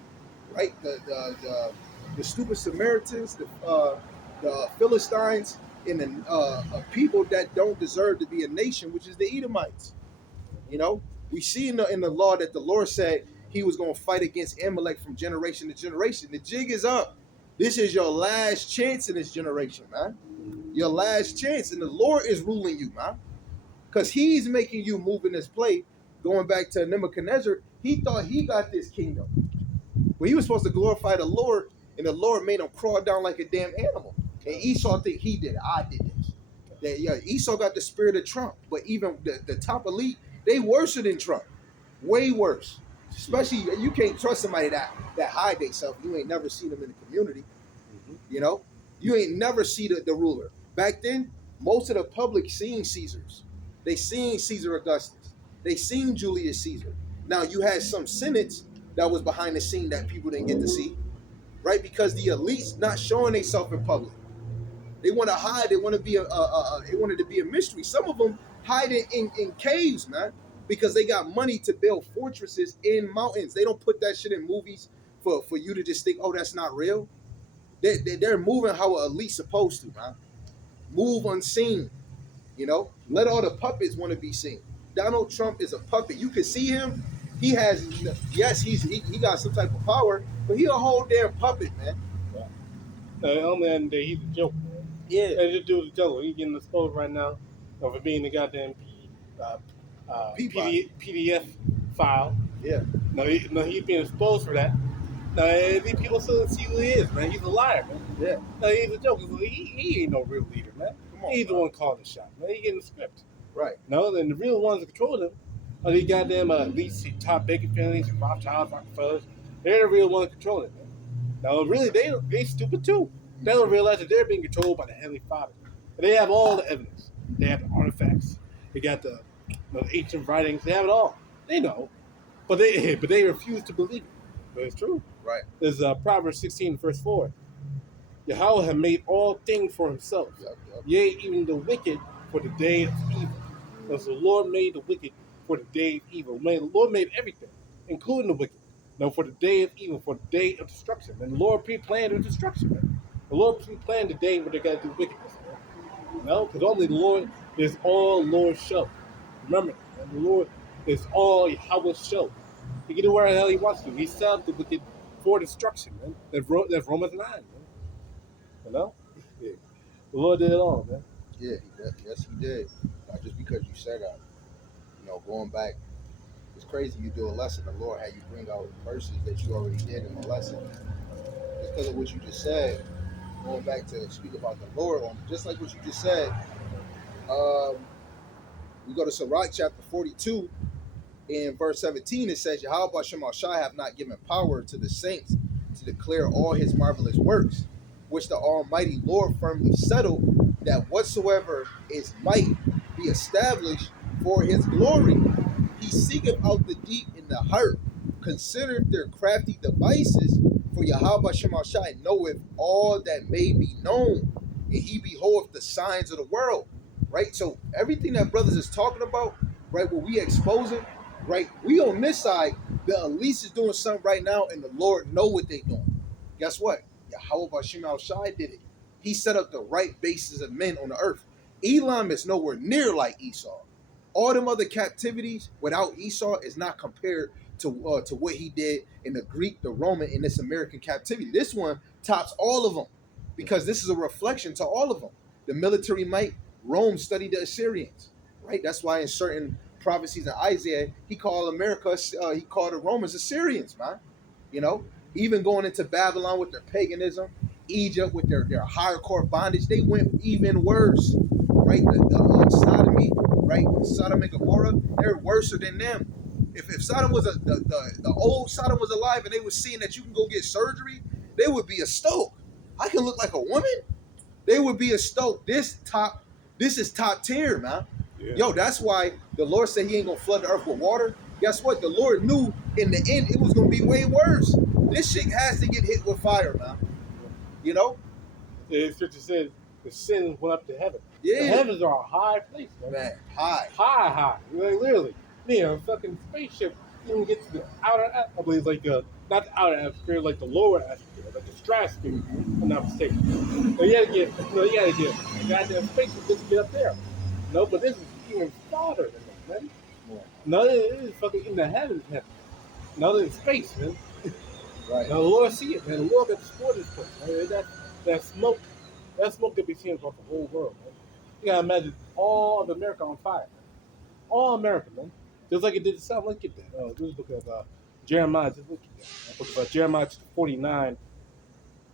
Right, the stupid Samaritans, the Philistines, and the people that don't deserve to be a nation, which is the Edomites. You know, we see in the law that the Lord said He was going to fight against Amalek from generation to generation. The jig is up. This is your last chance in this generation, man. Your last chance, and the Lord is ruling you, man, because He's making you move in this play. Going back to Nebuchadnezzar, he thought he got this kingdom. Well, he was supposed to glorify the Lord, and the Lord made him crawl down like a damn animal. And Esau think he did it. I did this. That Esau got the spirit of Trump, but even the top elite, they worse than Trump. Way worse. Especially, you can't trust somebody that hide themselves. You ain't never seen them in the community. You know? You ain't never see the ruler. Back then, most of the public seen Caesars. They seen Caesar Augustus. They seen Julius Caesar. Now, you had some senates that was behind the scene that people didn't get to see, right? Because the elites not showing themselves in public. They want to hide. They want to be they wanted to be a mystery. Some of them hide in caves, man, because they got money to build fortresses in mountains. They don't put that shit in movies for you to just think, oh, that's not real. They're moving how an elite's supposed to, man. Move unseen, you know? Let all the puppets want to be seen. Donald Trump is a puppet. You can see him. He has, yes, he got some type of power, but he a whole damn puppet, man. On the end of the day, he's a joke, man. Yeah. And just do the joke. He's getting exposed right now for being the goddamn PDF file. Yeah. No, he's being exposed for that. Now, these people still see who he is, man. He's a liar, man. Yeah. No, he's a joke. He ain't no real leader, man. Come on, He's the bro. one calling the shot, man. He getting the script. Right. No, and the real ones that control them are these goddamn these top bacon families and Rothschilds, Rockefellers. They're the real ones controlling it, man. No, really, they stupid too. They don't realize that they're being controlled by the Heavenly Father. And they have all the evidence. They have the artifacts. They got the ancient writings. They have it all. They know, but they refuse to believe it. But it's true. Right. There's Proverbs 16, verse 4. Yahweh had made all things for himself. Yep. Yea, even the wicked for the day of evil. Because the Lord made the wicked for the day of evil. The Lord made everything, including the wicked. No, for the day of evil, for the day of destruction. And the Lord pre-planned the destruction, man. The Lord pre-planned the day where they got to do wickedness, man. No, because only the Lord is all Lord's show. Remember, man, the Lord is all Yahweh's show. He can do whatever the hell he wants to. He set up the wicked for destruction, man. That's Romans 9, man. You know? Yeah. The Lord did it all, man. Yeah, yes, he did. Now, just because you said that, going back, it's crazy you do a lesson. The Lord had you bring out verses that you already did in the lesson. Just because of what you just said, going back to speak about the Lord, just like what you just said, we go to Sirach chapter 42, in verse 17, it says, YAHAWASHI have not given power to the saints to declare all his marvelous works, which the Almighty Lord firmly settled, that whatsoever is might be established for his glory. He seeketh out the deep in the heart, considereth their crafty devices, for YAHAWASHI knoweth all that may be known, and he beholdeth the signs of the world. Right? So everything that brothers is talking about, right, what we exposing, right? We on this side, the Elise is doing something right now, and the Lord know what they doing. Guess what? YAHAWASHI did it. He set up the right bases of men on the earth. Elam is nowhere near like Esau. All them other captivities without Esau is not compared to what he did in the Greek, the Roman, and this American captivity. This one tops all of them because this is a reflection to all of them. The military might, Rome studied the Assyrians, right? That's why in certain prophecies in Isaiah, he called America, he called the Romans Assyrians, man. Even going into Babylon with their paganism, Egypt with their hardcore bondage, they went even worse, right? The sodomy, right? Sodom and Gomorrah, they're worse than them. If Sodom was the old Sodom was alive and they were seeing that you can go get surgery, they would be a stoked. I can look like a woman. They would be a stoked. This is top tier, man. Yeah. Yo, that's why the Lord said he ain't gonna flood the earth with water. Guess what? The Lord knew in the end it was gonna be way worse. This shit has to get hit with fire, man. You know? The scripture says the sins went up to heaven. Yeah. The heavens are a high place, man. High. High. Like, literally. A fucking spaceship even get to the outer, I believe, like not the outer atmosphere, like the lower atmosphere, like the stratosphere, if I'm not mistaken. So you gotta get a goddamn spaceship just to get up there. No, but this is even farther than that, man. Yeah. No, it is fucking in the heavens, heaven. No, in space, man. Right. Now the Lord see it, man. The Lord got to destroy this place. Man. That smoke that we see across the whole world, man. You gotta imagine all of America on fire, man. All America, man. Just like it did the South. Look at that. This book of Jeremiah. Just look at that. Book of Jeremiah 49.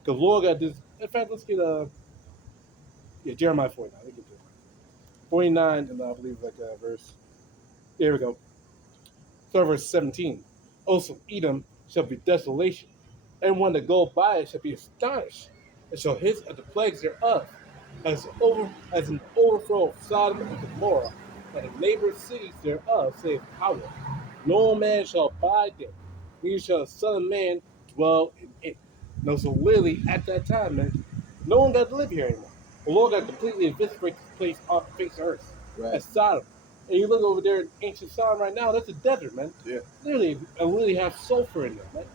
Because Lord got this. In fact, let's get Jeremiah 49. Let's get Jeremiah 49, and I believe like verse. Here we go. So verse 17. Also, Edom shall be desolation. Everyone that go by it shall be astonished, and shall hiss at the plagues thereof, as an overthrow of Sodom and Gomorrah, and the neighbor cities thereof, saith Yahweh. No man shall abide there, neither shall the Son of Man dwell in it. No, so literally at that time, man, no one got to live here anymore. The Lord got to completely eviscerate this place off the face of earth. Right. That's Sodom. And you look over there in ancient Sodom right now, that's a desert, man. Yeah. Literally have sulfur in there, man.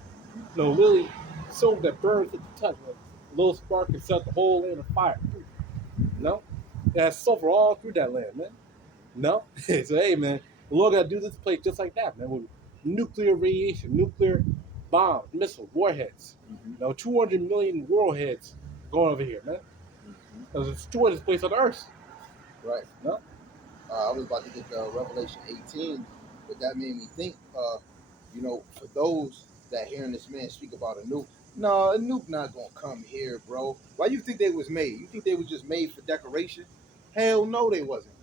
No, literally soap that burns at the touch. Like, a little spark can set the whole land on fire. No? It has sulfur all through that land, man. No? So, hey, man, the Lord got to do this place just like that, man, with nuclear radiation, nuclear bombs, missiles, warheads. 200 million warheads going over here, man. It'll destroy this place on Earth. Right. No? I was about to get Revelation 18, but that made me think, for those that hearing this man speak about a nuke. No, a nuke not gonna come here, bro. Why you think they was made? You think they was just made for decoration? Hell no, they wasn't.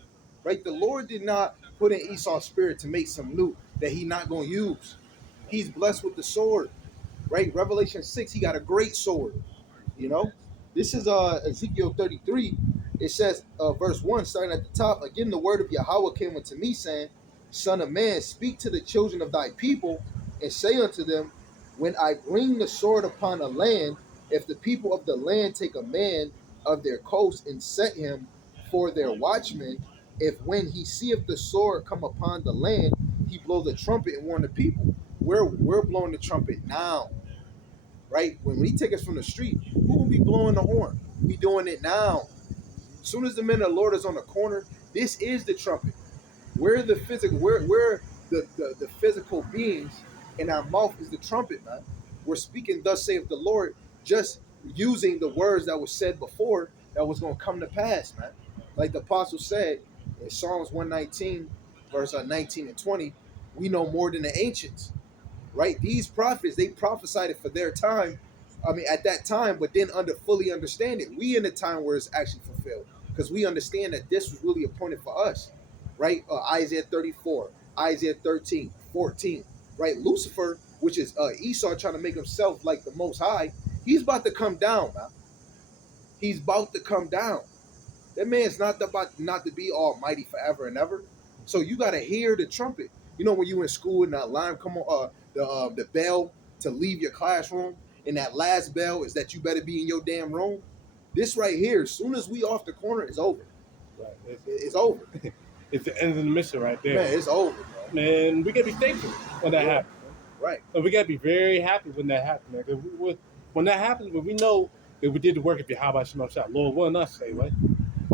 Right? The Lord did not put in Esau's spirit to make some nuke that he not gonna use. He's blessed with the sword. Right? Revelation 6, he got a great sword. You know, this is Ezekiel 33. It says, verse 1, starting at the top, again, the word of Yahawah came unto me, saying, Son of man, speak to the children of thy people, and say unto them, when I bring the sword upon a land, if the people of the land take a man of their coast and set him for their watchman, if when he seeth the sword come upon the land, he blow the trumpet and warn the people. We're blowing the trumpet now, right? When he take us from the street, who will be blowing the horn? We doing it now. As soon as the men of the Lord is on the corner, this is the trumpet. We're the physical, we're the physical beings, and our mouth is the trumpet, man. We're speaking, thus saith the Lord, just using the words that was said before that was going to come to pass, man. Like the apostle said in Psalms 119, verse 19 and 20, we know more than the ancients, right? These prophets, they prophesied it for their time. I mean, at that time, but then under fully understand it. We in the time where it's actually fulfilled, because we understand that this was really appointed for us, right? Isaiah 34, Isaiah 13, 14, right? Lucifer, which is Esau trying to make himself like the Most High, he's about to come down, man. He's about to come down. That man's not about not to be almighty forever and ever. So you got to hear the trumpet. You know when you in school and that alarm come on, the bell to leave your classroom, and that last bell is that you better be in your damn room. This right here, as soon as we off the corner, it's over. Right. It's over. It's the end of the mission right there. Man, it's over, bro. Man, we gotta be thankful when that happens. Right. And we gotta be very happy when that happens, man. 'Cause when that happens, when we know that we did the work of YAHAWASHI, Lord willing us say, right?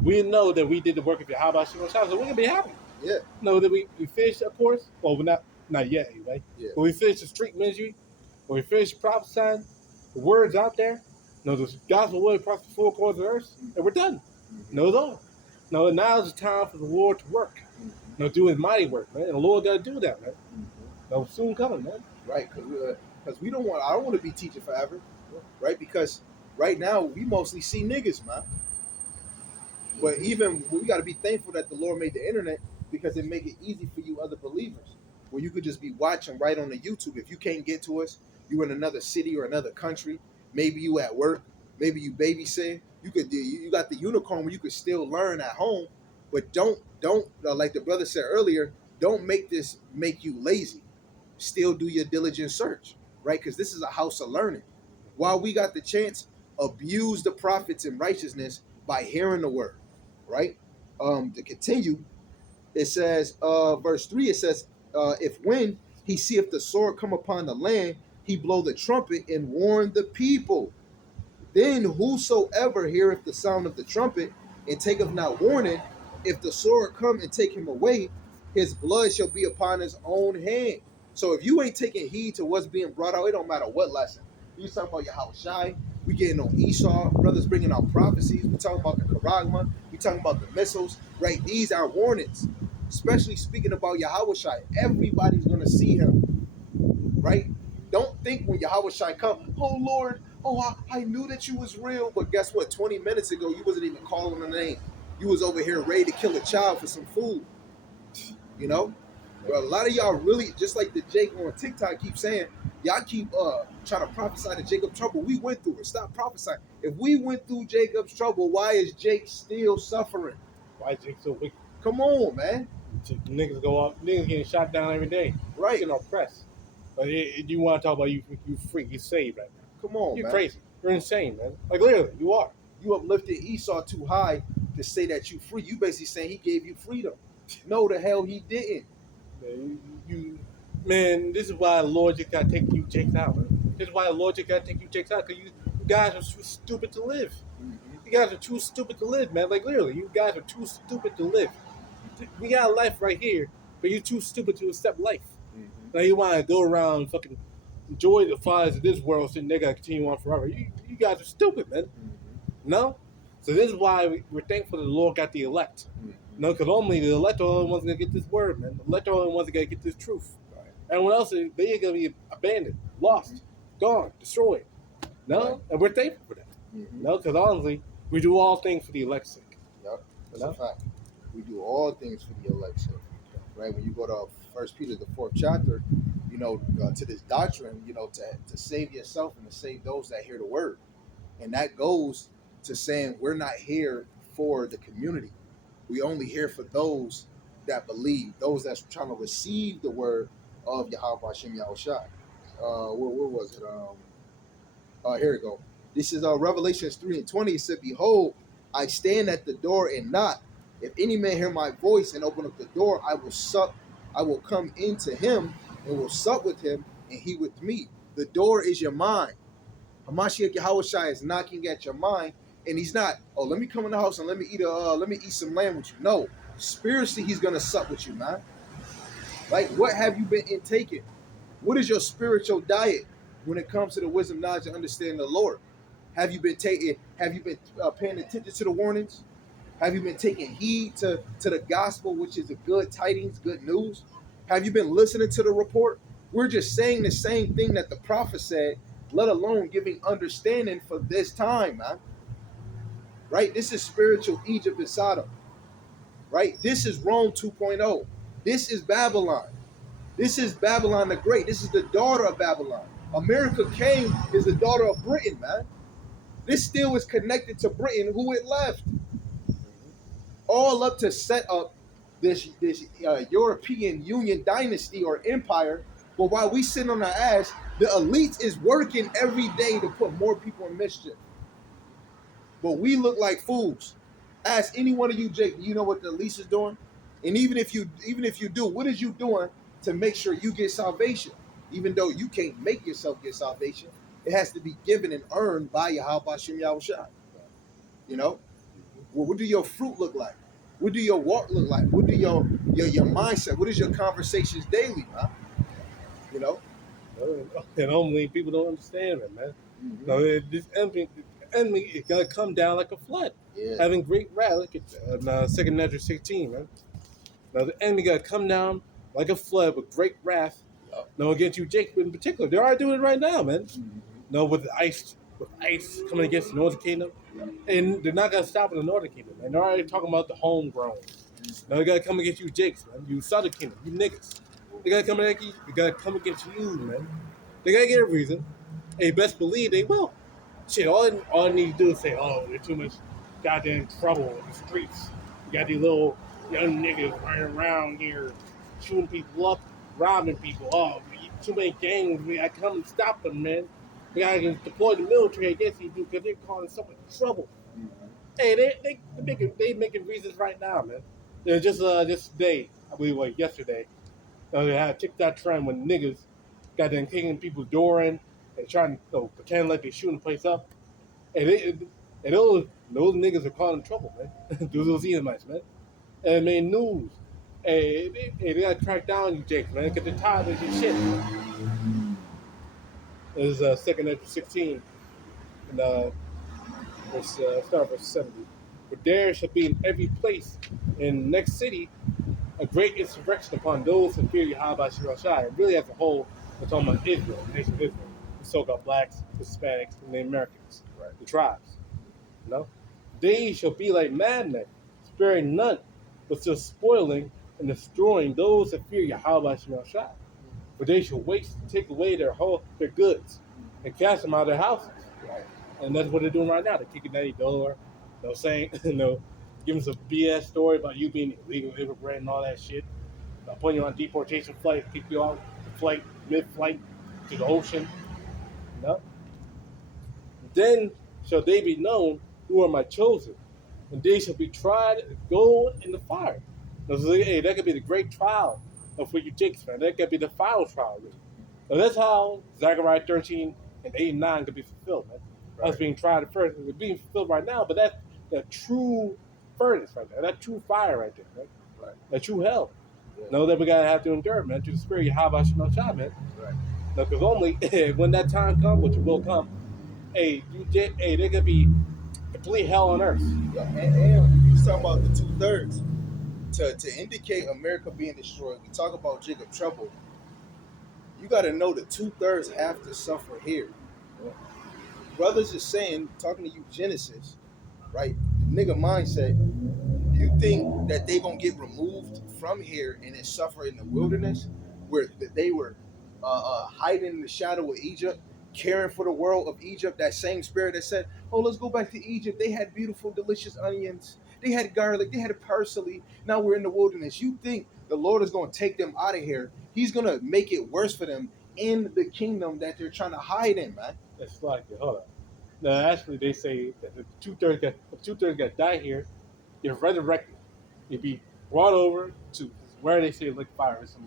We know that we did the work of YAHAWASHI, so we're gonna be happy. Yeah. Know that we finished, of course. Well, we're not yet, right? Yeah. When we finish the street ministry, when we finish prophesying, the words out there, the gospel word across the four corners of the earth, and we're done. It's all. Now is the time for the Lord to work. Do His mighty work, man. And the Lord gotta do that, man. Soon coming, man. Right, because we don't want. I don't want to be teaching forever, right? Because right now we mostly see niggas, man. But even we got to be thankful that the Lord made the internet, because it make it easy for you other believers, where you could just be watching right on the YouTube. If you can't get to us, you in another city or another country, maybe you at work, maybe you babysitting. You got the unicorn where you could still learn at home, but don't like the brother said earlier, don't make this make you lazy. Still do your diligent search, right? Because this is a house of learning. While we got the chance, abuse the prophets in righteousness by hearing the word, right? To continue, it says, verse 3, it says, if when he seeth the sword come upon the land, he blow the trumpet and warn the people. Then whosoever heareth the sound of the trumpet and taketh not warning, if the sword come and take him away, his blood shall be upon his own hand. So if you ain't taking heed to what's being brought out, it don't matter what lesson. You talking about Yahawashi, we getting on Esau, brothers bringing out prophecies, we talking about the Karagma, we talking about the missiles, right? These are warnings, especially speaking about Yahawashi. Everybody's going to see him, right? Don't think when Yahawashi come, oh Lord, I knew that you was real, but guess what? 20 minutes ago, you wasn't even calling the name. You was over here ready to kill a child for some food, you know? Well, a lot of y'all really, just like the Jake on TikTok keep saying, y'all keep trying to prophesy to Jacob's trouble. We went through it. Stop prophesying. If we went through Jacob's trouble, why is Jake still suffering? Why is Jake so wicked? Come on, man. Niggas go off. Niggas getting shot down every day. Right. Getting oppressed. But you want to talk about you freak, you saved right now. Come on, You're man. crazy. You're insane, man. Like literally, you are. You uplifted Esau too high to say that you free. You basically saying he gave you freedom. No, the hell he didn't. Man, this is why the Lord just gotta take you Jakes out. Man. This is why the Lord just gotta take you Jakes out, because you guys are too stupid to live. You guys are too stupid to live, man. Like literally, you guys are too stupid to live. We got a life right here, but you're too stupid to accept life. Now you want to go around and fucking enjoy the fires of this world, so they gotta continue on forever. You guys are stupid, man. No? So this is why we're thankful that the Lord got the elect. No, because only the elect are the only ones going to get this word, man. The elect are the only ones that going to get this truth. Right. Everyone else, they're going to be abandoned. lost, gone, destroyed. No, Right. and we're thankful for that. No, because honestly, we do all things for the elect's sake. Yep, that's No? a fact. We do all things for the election, right? When you go to First Peter, the 4th chapter, to this doctrine, to save yourself and to save those that hear the word, and that goes to saying we're not here for the community. We only here for those that believe, those that's trying to receive the word of YAHAWASHI Yahushua. Where was it? Here we go. This is Revelations 3:20. It said, "Behold, I stand at the door and knock. If any man hear my voice and open up the door, I will sup. I will come into him and will sup with him, and he with me." The door is your mind. Hamashiach Yahushua is knocking at your mind, and he's not. Oh, let me come in the house and let me eat some lamb with you. No, spiritually, he's gonna sup with you, man. Like, what have you been intaking? What is your spiritual diet when it comes to the wisdom, knowledge, and understanding of the Lord? Have you been taking? Have you been paying attention to the warnings? Have you been taking heed to the gospel, which is the good tidings, good news? Have you been listening to the report? We're just saying the same thing that the prophet said, let alone giving understanding for this time, man. Right? This is spiritual Egypt and Sodom. Right? This is Rome 2.0. This is Babylon. This is Babylon the Great. This is the daughter of Babylon. America came is the daughter of Britain, man. This still is connected to Britain, who it left. All up to set up this European Union dynasty or empire. But while we sit on our ass, the elite is working every day to put more people in mischief. But we look like fools. Ask any one of you, Jake, do you know what the elite is doing? And even if you do, what is you doing to make sure you get salvation? Even though you can't make yourself get salvation, it has to be given and earned by YAHAWASHI Yahushua. You know? Well, what do your fruit look like? What do your walk look like? What do your mindset? What is your conversations daily, man? You know? And only people don't understand it, man. Mm-hmm. No, this enemy is gonna come down like a flood, having great wrath. Look at 2 Nebuchadnezzar 16, man. Now the enemy gonna come down like a flood with great wrath. No, against you, Jacob in particular. They are doing it right now, man. Mm-hmm. No, with ice coming against the Northern Kingdom, and they're not gonna stop in the Northern Kingdom. And they're already talking about the homegrown. Now they gotta come against you, Jakes, man. You Southern Kingdom, you niggas. They gotta come against you. They gotta come against you, man. They gotta get a reason. And you best believe they will. Shit, all they need to do is say, "Oh, there's too much goddamn trouble in the streets. You got these little young niggas running around here, shooting people up, robbing people. Oh, too many gangs. We gotta come and stop them, man. We gotta deploy the military against these dudes because they're causing so much trouble." Mm-hmm. Hey, they making reasons right now, man. They're just today, I believe, yesterday, they had a TikTok trend when niggas got them kicking people's door in and trying to pretend like they're shooting the place up. And those niggas are causing trouble, man. Those Edomites, man. And it made news. Hey, they got to track down you, Jake, man, because they're tired of your shit. This is 2 Nebuchadnezzar 16, and start verse 70. "For there shall be in every place in the next city a great insurrection upon those who fear Yahweh Shirashai." And really, as a whole, we're talking about Israel, the nation of Israel, the so-called blacks, the Hispanics, and the Americans, right, the tribes. You know, they shall be like madmen, sparing none, but still spoiling and destroying those that fear Yahweh Shirashai. For they shall waste and take away their goods and cast them out of their houses. Right. And that's what they're doing right now. They're kicking at your door, saying, giving some BS story about you being illegal immigrant and all that shit. Putting you on deportation flight, kick you off the flight, mid-flight to the ocean. Then shall they be known who are my chosen, and they shall be tried as gold in the fire. So, hey, that could be the great trial for you Jakes, man. That could be the final trial, really. So that's how Zechariah 13 and 8 and 9 could be fulfilled, man. Right. That's being tried at first. It's being fulfilled right now, but that's the true furnace right there. That true fire right there, right? Right. That true hell. Yeah. Know that we gotta have to endure, man, to the spirit. How about Shema Shah, man? Right. Because only when that time comes, which will come, there could be complete hell on earth. Yeah, and you was talking about the 2/3 to indicate America being destroyed. We talk about Jacob trouble. You got to know the 2/3 have to suffer here. Brothers is saying, talking to you Genesis, right? The nigga mindset. You think that they gonna get removed from here and then suffer in the wilderness, where they were hiding in the shadow of Egypt, caring for the world of Egypt? That same spirit that said, "Oh, let's go back to Egypt. They had beautiful, delicious onions. They had garlic. They had parsley. Now we're in the wilderness." You think the Lord is gonna take them out of here? He's gonna make it worse for them in the kingdom that they're trying to hide in, man. It's like, hold on. No, actually, they say that the two-thirds got die here, you're resurrected. You'd be brought over to where they say like fire is some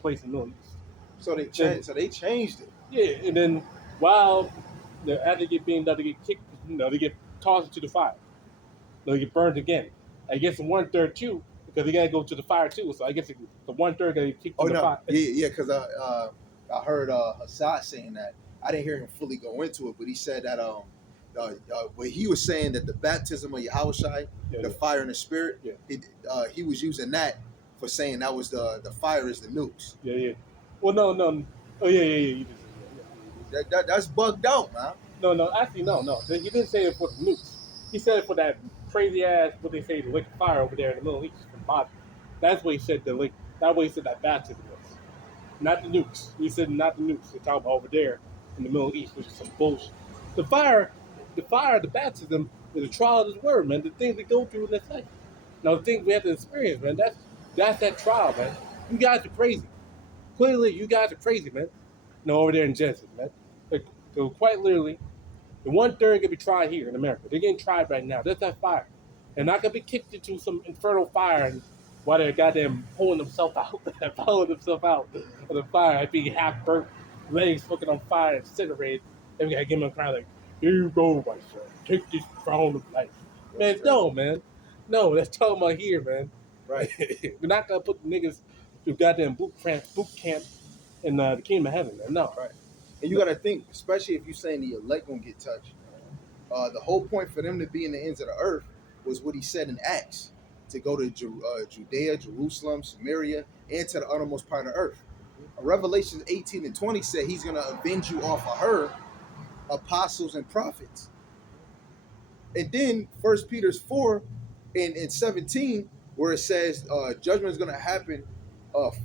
place in the Middle East. So they changed. So they changed it. Yeah, and then while after they get beamed up, they get kicked, they get tossed into the fire. They get burned again. I guess 1/3 too, because they gotta go to the fire too. So I guess the 1/3 gotta get kicked to the fire. Yeah, because I heard Hassad saying that. I didn't hear him fully go into it, but he said that when he was saying that the baptism of Yahawashi, the fire and the spirit, he was using that for saying that was the fire is the nukes. Yeah. Well, no. Oh, yeah. That's bugged out, man. No. Actually, no. He didn't say it for the nukes. He said it for that crazy ass, what they say, the lake of fire over there in the Middle East from Bobby. That's what he said. That way he said that baptism was, not the nukes. He said not the nukes. They talk about over there in the Middle East, which is some bullshit. The fire, the baptism is a trial of this word, man. The things we go through in this life. Now the things we have to experience, man. That's that trial, man. You guys are crazy. Clearly, you guys are crazy, man. No, over there in Genesis, man. So quite literally, the 1/3 gonna be tried here in America. They're getting tried right now. That's that fire. And not gonna be kicked into some infernal fire and while they're goddamn pulling themselves out of the fire, being half burnt, legs fucking on fire, incinerated. And we gotta give them a crown like, here you go, my son. Take this crown of life. Man, no, man. No, that's talking about here, man. Right. We're not gonna put the niggas through goddamn boot camp in the kingdom of heaven, man. No. Right. And you got to think, especially if you're saying the elect gonna get touched. The whole point for them to be in the ends of the earth was what he said in Acts, to go to Judea, Jerusalem, Samaria, and to the uttermost part of the earth. Revelation 18 and 20 said he's gonna avenge you off of her, apostles and prophets. And then 1 Peter 4 and 17, where it says judgment is gonna happen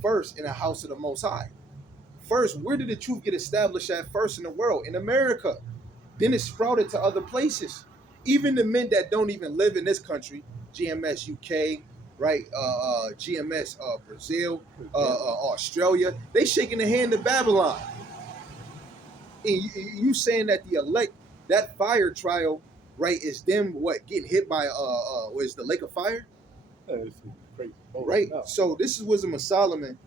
first in the house of the Most High. First, where did the truth get established at first in the world? In America. Then it sprouted to other places. Even the men that don't even live in this country, GMS UK, right? GMS Brazil, Australia, they shaking the hand of Babylon. And you saying that the elect, that fire trial, right, is them getting hit by what is the lake of fire? Crazy. Right? No. So this is Wisdom of Solomon,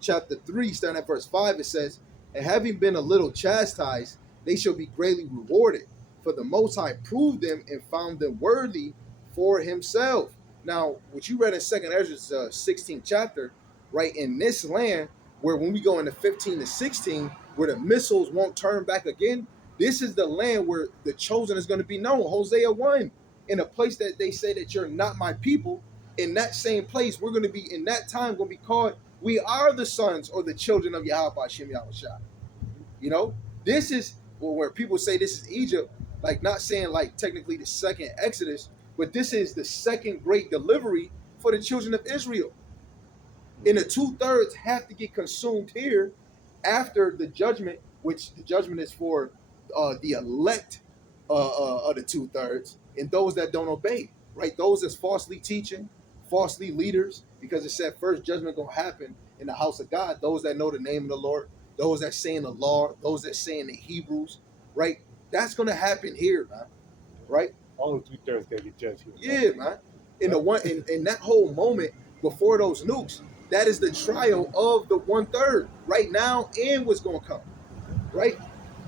chapter 3, starting at verse 5. It says, and having been a little chastised, they shall be greatly rewarded. For the Most High proved them and found them worthy for himself. Now, what you read in 2nd Ezra 16th chapter, right, in this land, where when we go into 15 to 16, where the missiles won't turn back again, this is the land where the chosen is going to be known. Hosea 1, in a place that they say that you're not my people, in that same place, we're going to be, in that time, going to be called, we are the sons or the children of Yahawah BAHASHAM YAHAWASHI. You know, this is where people say this is Egypt, like not saying like technically the second Exodus, but this is the second great delivery for the children of Israel. And the 2/3 have to get consumed here after the judgment, which the judgment is for the elect of the 2/3 and those that don't obey, right? Those that's falsely teaching, falsely leaders, because it said first judgment gonna happen in the house of God. Those that know the name of the Lord, those that saying the law, those that saying the Hebrews, right? That's gonna happen here, man. Right? All the 2/3 gotta get judged here. Yeah, man. In that whole moment before those nukes, that is the trial of the 1/3 right now and what's gonna come. Right?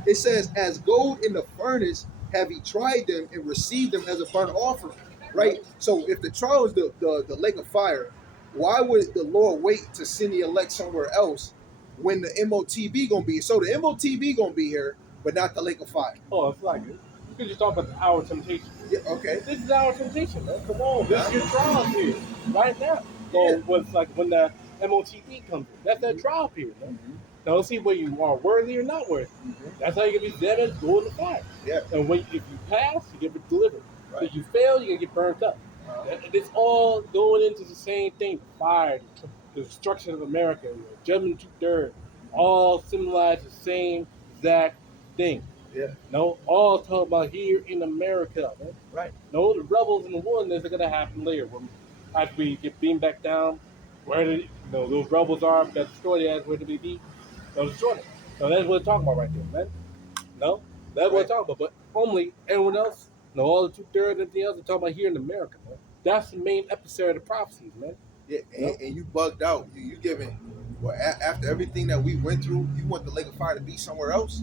It says, as gold in the furnace have he tried them and received them as a burnt offering. Right? So if the trial is the lake of fire, why would the Lord wait to send the elect somewhere else when the MOTB gonna be? So the MOTB gonna be here, but not the lake of fire. Oh, it's like it. You can just talk about our temptation. Yeah, okay. This is our temptation, man. Come on, this is your trial period right now. So what's like when the MOTB comes in, that's that trial period, man. Mm-hmm. Now let's see whether you are worthy or not worthy. Mm-hmm. That's how you can be dead and go in the fire. Yeah. And if you pass, you get delivered. Right. If you fail, you get burnt up. It's all going into the same thing: the fire, the destruction of America, German 2/3, all symbolize the same exact thing. Yeah. No, all talk about here in America, man. Right. No, the rebels in the wilderness are gonna happen later. When after we get beamed back down, where those rebels are that destroy the ass, where do we be? They'll destroy them. So that's what we're talking about right there, man. No, that's what we're talking about. But only everyone else, all the 2/3 and everything else, they're talking about here in America, man. That's the main epicenter of the prophecies, man. Yeah, and you bugged out. You giving well after everything that we went through. You want the lake of fire to be somewhere else?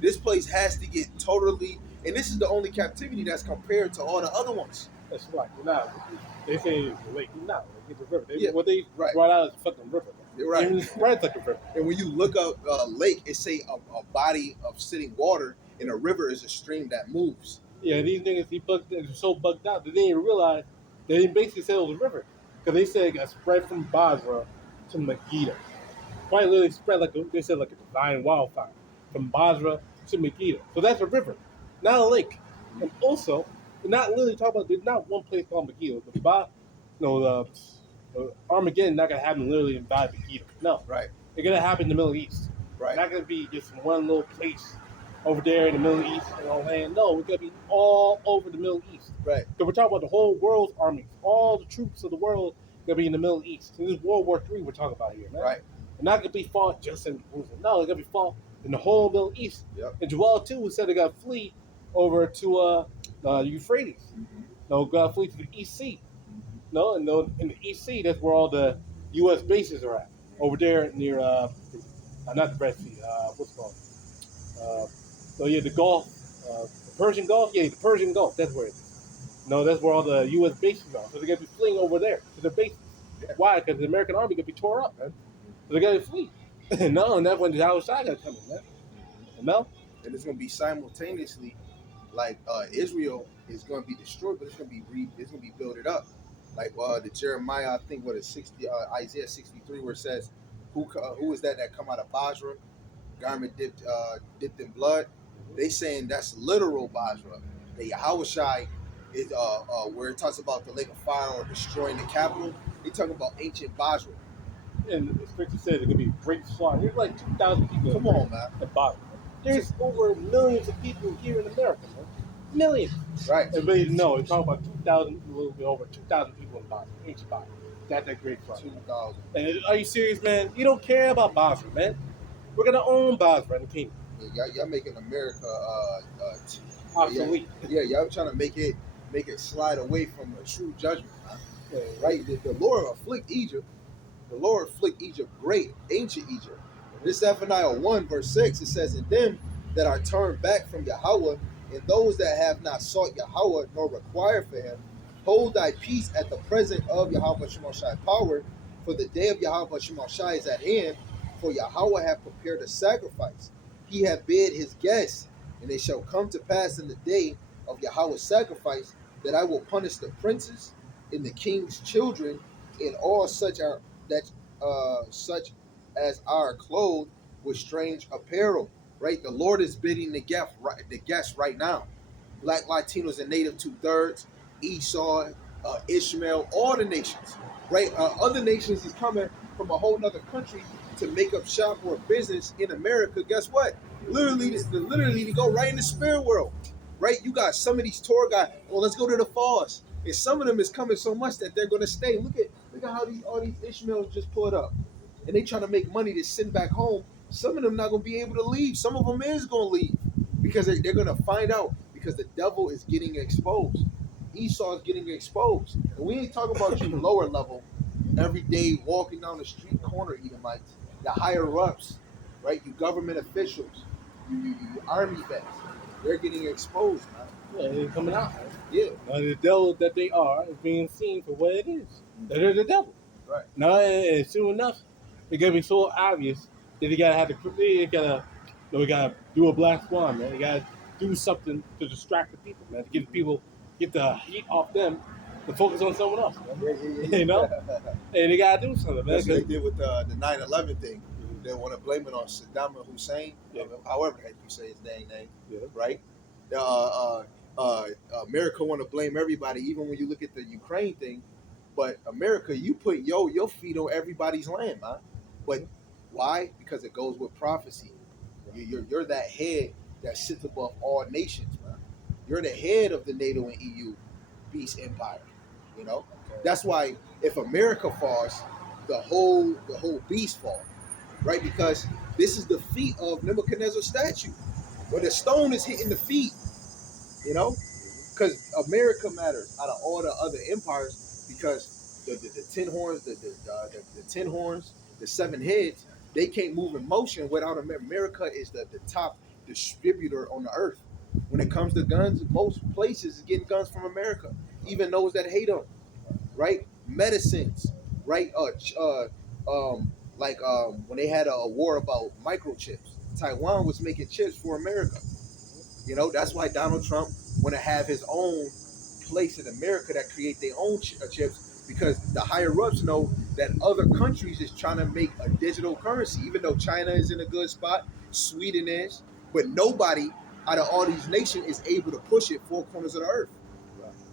This place has to get totally. And this is the only captivity that's compared to all the other ones. That's right. They say it's the lake. It's a river. What they right. brought out is a fucking river. Right. Even spreads like a river. And when you look up lake, it say a body of sitting water, and a river is a stream that moves. Yeah, these niggas, they're so bugged out, they didn't even realize they didn't basically say it was a river. Because they said it got spread from Basra to Megiddo. Quite literally spread they said like a divine wildfire from Basra to Megiddo. So that's a river, not a lake. And also, they're not literally talking about, there's not one place called Megiddo. The Armageddon not going to happen literally in Megiddo. No. Right. It's going to happen in the Middle East. Right. Not going to be just one little place over there in the Middle East and all that. No, it's going to be all over the Middle East. Right. So we're talking about the whole world's armies. All the troops of the world going to be in the Middle East. So this is World War III we're talking about here, man. Right. It's not going to be fought just in Jerusalem. No, it's going to be fought in the whole Middle East. Yep. And Joel, too, said they got to flee over to Euphrates. Mm-hmm. No, got to flee to the East Sea. No, and in the East Sea, that's where all the U.S. bases are at. Over there near, not the Red Sea, what's it called? The Gulf, the Persian Gulf? Yeah, the Persian Gulf, that's where it is. No, that's where all the U.S. bases are. So they're going to be fleeing over there to their bases. Yeah. Why? Because the American army going to be tore up, man. So they got to flee. No, and that's when the YAHAWASHI got to come in, man. No? And it's going to be simultaneously, like Israel is going to be destroyed, but it's going to be built up. Like the Jeremiah, I think what is 60, Isaiah 63, where it says, "Who is that come out of Basra, garment dipped in blood?" They saying that's literal Basra. The YAHAWASHI is where it talks about the lake of fire or destroying the capital. They talking about ancient Basra. And the scripture said it could be great slaughter. There's like 2,000 people. Come on, man. At Basra. There's over millions of people here in America, man. Millions. Right. Everybody know. It's talking about 2,000, a little bit over 2,000 people in Basra, ancient Basra. That's a great slaughter. 2,000. And are you serious, man? You don't care about Basra, man. We're gonna own Basra in the kingdom. Yeah, y'all making America obsolete. Yeah, y'all trying to make it slide away from a true judgment, man. Right? The Lord afflict Egypt. The Lord afflict Egypt great, ancient Egypt. This Zephaniah 1 verse 6, it says, "And them that are turned back from Yahweh, and those that have not sought Yahweh nor required for him, hold thy peace at the present of Yahweh Shemashai power, for the day of Yahweh Shemashai is at hand, for Yahweh hath prepared a sacrifice. He hath bid his guests, and it shall come to pass in the day of Yahweh's sacrifice, that I will punish the princes and the king's children, and all such as are clothed with strange apparel." Right? The Lord is bidding the guests right now. Black, Latinos, and Native 2/3, Esau, Ishmael, all the nations. Right? Other nations is coming from a whole nother country to make up shop or business in America. Guess what? Literally to go right in the spirit world. Right? You got some of these tour guys. Well, let's go to the falls. And some of them is coming so much that they're going to stay. Look at how all these Ishmaels just pulled up, and they trying to make money to send back home. Some of them not going to be able to leave. Some of them is going to leave because they're going to find out, because the devil is getting exposed. Esau is getting exposed. And we ain't talking about you lower level, every day walking down the street corner Edomites, the higher ups, right? You government officials, you army vets. They're getting exposed, man. Yeah, they're coming out, man. Yeah. Now, the devil that they are is being seen for what it is. They're the devil. Right. Now, and soon enough, it's gonna be so obvious that we gotta do a black swan, man. You gotta do something to distract the people, man. To get the heat off them, to focus on someone else, man. Yeah. You know, and they gotta do something, man. That's what they did with the 9/11 thing. They want to blame it on Saddam Hussein, however the heck you say his dang name, right? America want to blame everybody, even when you look at the Ukraine thing. But America, you put your feet on everybody's land, man. But why? Because it goes with prophecy. You're that head that sits above all nations, man. You're the head of the NATO and EU beast empire. You know, that's why if America falls, the whole beast falls, right? Because this is the feet of Nebuchadnezzar's statue, where the stone is hitting the feet. You know, because America matters out of all the other empires, because the 10 horns, the 10 horns, the 7 heads, they can't move in motion without America. America is the top distributor on the earth. When it comes to guns, most places is getting guns from America, even those that hate them, right? Medicines, right? When they had a war about microchips, Taiwan was making chips for America. You know, that's why Donald Trump want to have his own place in America that create their own chips, because the higher ups know that other countries is trying to make a digital currency, even though China is in a good spot, Sweden is, but nobody out of all these nations is able to push it 4 corners of the earth.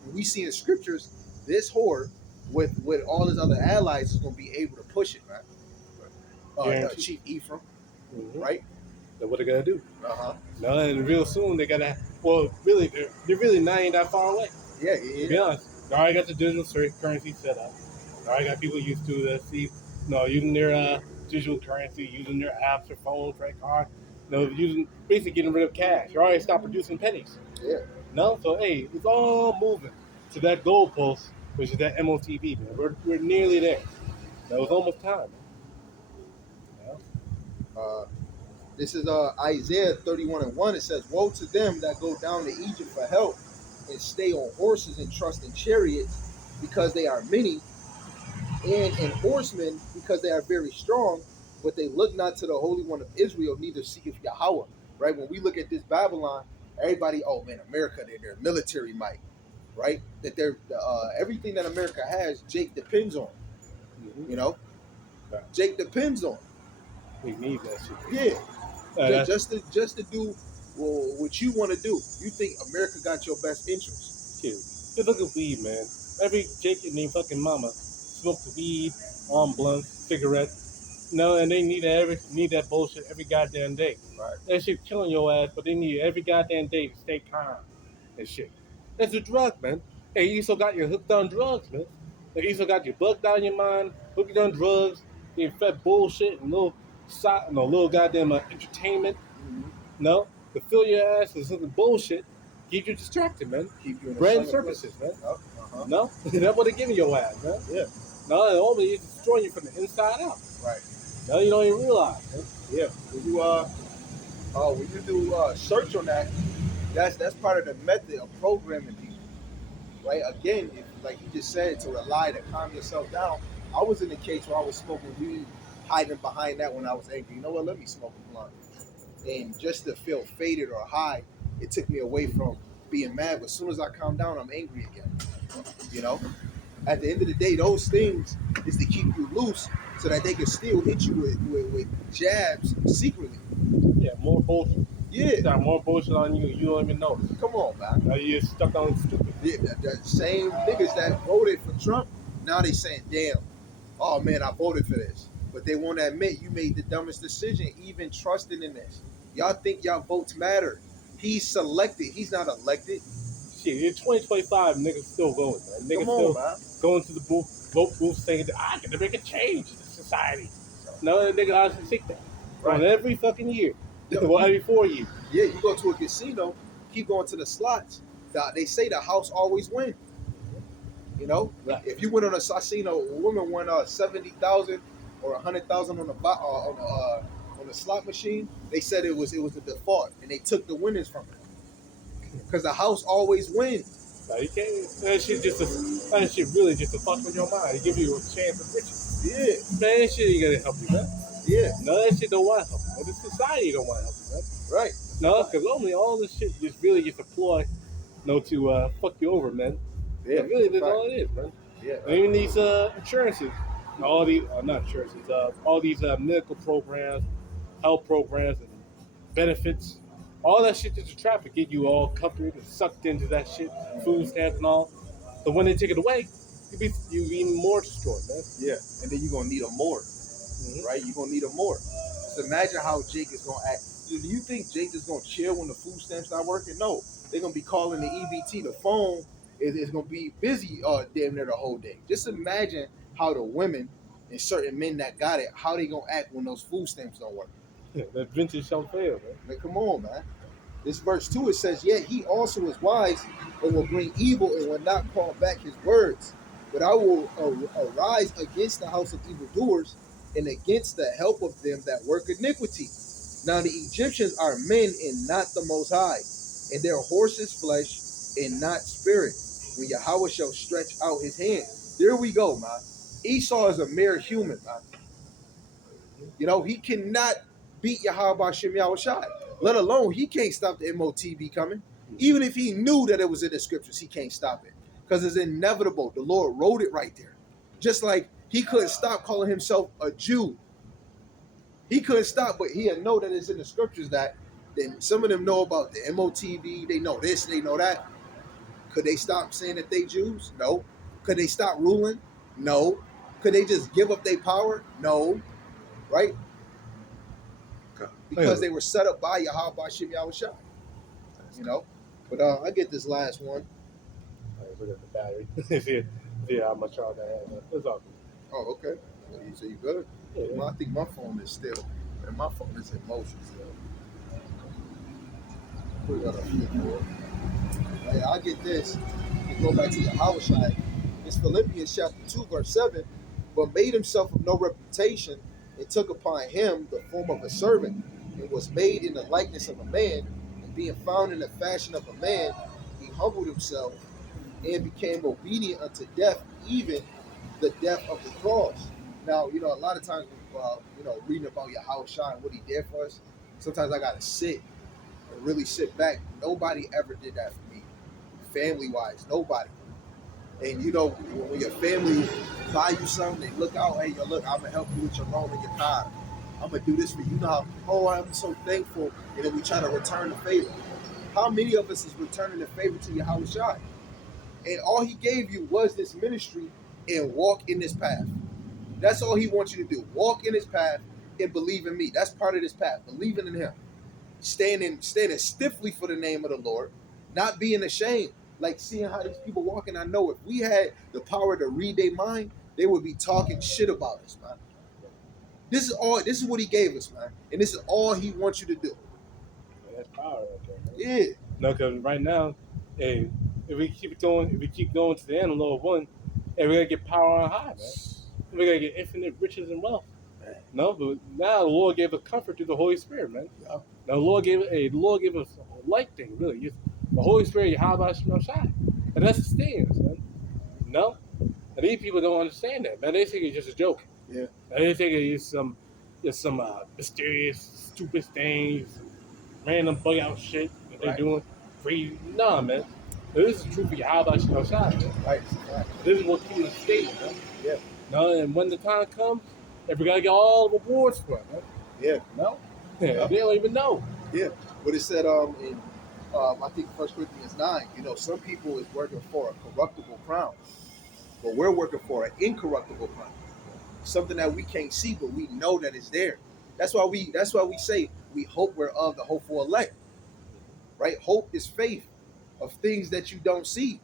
And we see in scriptures, this whore with all his other allies is going to be able to push it, man. Chief Ephraim, right? Then what they gonna do? No, and real soon they gotta. Well, really, they're really not ain't that far away. Yeah. To be honest, they already got the digital currency set up. They already got people used to using their digital currency, using their apps, their phones, credit card. Using basically getting rid of cash. They already stopped producing pennies. Yeah. So hey, it's all moving to that goalpost, which is that MOTB, man. We're nearly there. That was almost time. This is Isaiah 31:1. It says, "Woe to them that go down to Egypt for help, and stay on horses and trust in chariots, because they are many, and in horsemen, because they are very strong, but they look not to the Holy One of Israel, neither seeketh Yahawah." Right? When we look at this Babylon, everybody, oh man, America, they're military might, right? That they're everything that America has, Jake depends on. You know, Jake depends on. We need that shit. Yeah. Just to do what you want to do. You think America got your best interest? Shit. Just look at weed, man. Every Jake and their fucking mama smokes weed, on blunts, cigarettes. And they need that bullshit every goddamn day. Right. That shit killing your ass, but they need it every goddamn day to stay calm and shit. It's a drug, man. Hey, you still got your hooked on drugs, man. Like, you still got your bugged out in your mind, hooked on drugs, getting fed bullshit and little goddamn entertainment. To fill your ass with something bullshit, keep you distracted, man. Keep you in brand surfaces, man. That's what they're giving your ass, man. Yeah. Only it's destroying you from the inside out. Right. You don't even realize, man. Yeah. When you do search on that, that's part of the method of programming people. Right. Again, like you just said, to rely to calm yourself down. I was in the case where I was smoking weed, hiding behind that when I was angry. You know what? Let me smoke a blunt. And just to feel faded or high, it took me away from being mad. But as soon as I calm down, I'm angry again. You know? At the end of the day, those things is to keep you loose so that they can still hit you with jabs secretly. Yeah, more bullshit. Yeah. Got more bullshit on you, you don't even know. Come on, man. You're stuck on stupid. Yeah, the same niggas that voted for Trump, now they saying, damn, oh man, I voted for this. But they won't admit you made the dumbest decision, even trusting in this. Y'all think y'all votes matter. He's selected. He's not elected. Shit, in 2025, niggas still voting, man. Niggas man. Going to the vote booth saying that I'm going to make a change in society. No, nigga honestly think that. Right. On every fucking year. Every 4 years. Yeah, you go to a casino, keep going to the slots. They say the house always wins. You know? Right. If you went on a casino, a woman won 70,000 or 100,000 on the slot machine, they said it was a default, and they took the winnings from it. Because the house always wins. No, you can't. That shit really just to fuck with your mind. It give you a chance of riches. Yeah. Man, that shit ain't gonna help you, man. Yeah. No, that shit don't want to help you. The society don't want to help you, man. Right. No, because only all this shit just really just a ploy, to fuck you over, man. Yeah. Really, that's all it is, man. Yeah. Even these insurances, all these not churches, all these medical programs, health programs, and benefits, all that shit is a traffic. Get you all comforted and sucked into that shit, food stamps and all. But when they take it away, you be even more destroyed, man. Yeah, and then you're gonna need a more, right? You're gonna need a more. Just imagine how Jake is gonna act. Do you think Jake is gonna chill when the food stamps not working? No, they're gonna be calling the EBT. The phone is gonna be busy damn near the whole day. Just imagine how the women and certain men that got it, how they gonna act when those food stamps don't work. Yeah, that vintage shall fail, man. Man, come on, man. This verse 2, it says, yet he also is wise and will bring evil and will not call back his words. But I will arise against the house of evildoers and against the help of them that work iniquity. Now the Egyptians are men and not the Most High, and their horses flesh and not spirit. When Yahweh shall stretch out his hand. There we go, man. Esau is a mere human, man. You know, he cannot beat YAHAWASHI, let alone he can't stop the MOTB coming. Even if he knew that it was in the scriptures, he can't stop it because it's inevitable. The Lord wrote it right there. Just like he couldn't stop calling himself a Jew. He couldn't stop, but he had know that it's in the scriptures that then some of them know about the MOTB. They know this, they know that. Could they stop saying that they Jews? No. Could they stop ruling? No. Could they just give up their power? No. Right? Because they were set up by YAHWASHI, you know. But I get this last one. Look at the battery. See how much charge I have. It's all good. Oh, okay. So you good? Yeah. Well, I think my phone is still, and my phone is in motion still. We got a few more. Hey, I get this. We go back to Yahawashi. It's Philippians chapter 2, verse 7. But made himself of no reputation, and took upon him the form of a servant, and was made in the likeness of a man, and being found in the fashion of a man, he humbled himself and became obedient unto death, even the death of the cross. Now, you know, a lot of times, you know, reading about Yahawashi and what he did for us, sometimes I got to sit and really sit back. Nobody ever did that for me, family-wise, nobody. And, you know, when your family buy you something, they look out, hey, yo, look, I'm going to help you with your loan and your car. I'm going to do this for you. You know how, oh, I'm so thankful. And then we try to return the favor. How many of us is returning the favor to Yahawashi? And all he gave you was this ministry and walk in this path. That's all he wants you to do. Walk in his path and believe in me. That's part of this path, believing in him. Standing stiffly for the name of the Lord, not being ashamed. Like seeing how these people walking, I know if we had the power to read their mind, they would be talking shit about us, man. This is what he gave us, man. And this is all he wants you to do. Yeah, that's power right there, man. Yeah. No, because right now, hey, if we keep going to the end of Lord 1, hey, we're gonna get power on high, man. We're gonna get infinite riches and wealth. Man. No, but now the Lord gave us comfort through the Holy Spirit, man. Yeah. Now the Lord gave us a light thing, really. It's the Holy Spirit, YAHWASHI. And that's the stance, man. No? And these people don't understand that, man. They think it's just a joke. Yeah. And they think it's some mysterious, stupid things, random bug out shit that they're doing. Free. Nah, man. This is the truth of YAHWASHI, man. Right. This is what keeps us stable, man. Yeah. No, and when the time comes, we're gonna get all the rewards for it, man. Yeah. No? Yeah. They don't even know. Yeah. But it said in I think 1 Corinthians 9, you know, some people is working for a corruptible crown, but we're working for an incorruptible crown. Something that we can't see, but we know that it's there. That's why we say we hope we're of the hopeful elect. Right? Hope is faith of things that you don't see.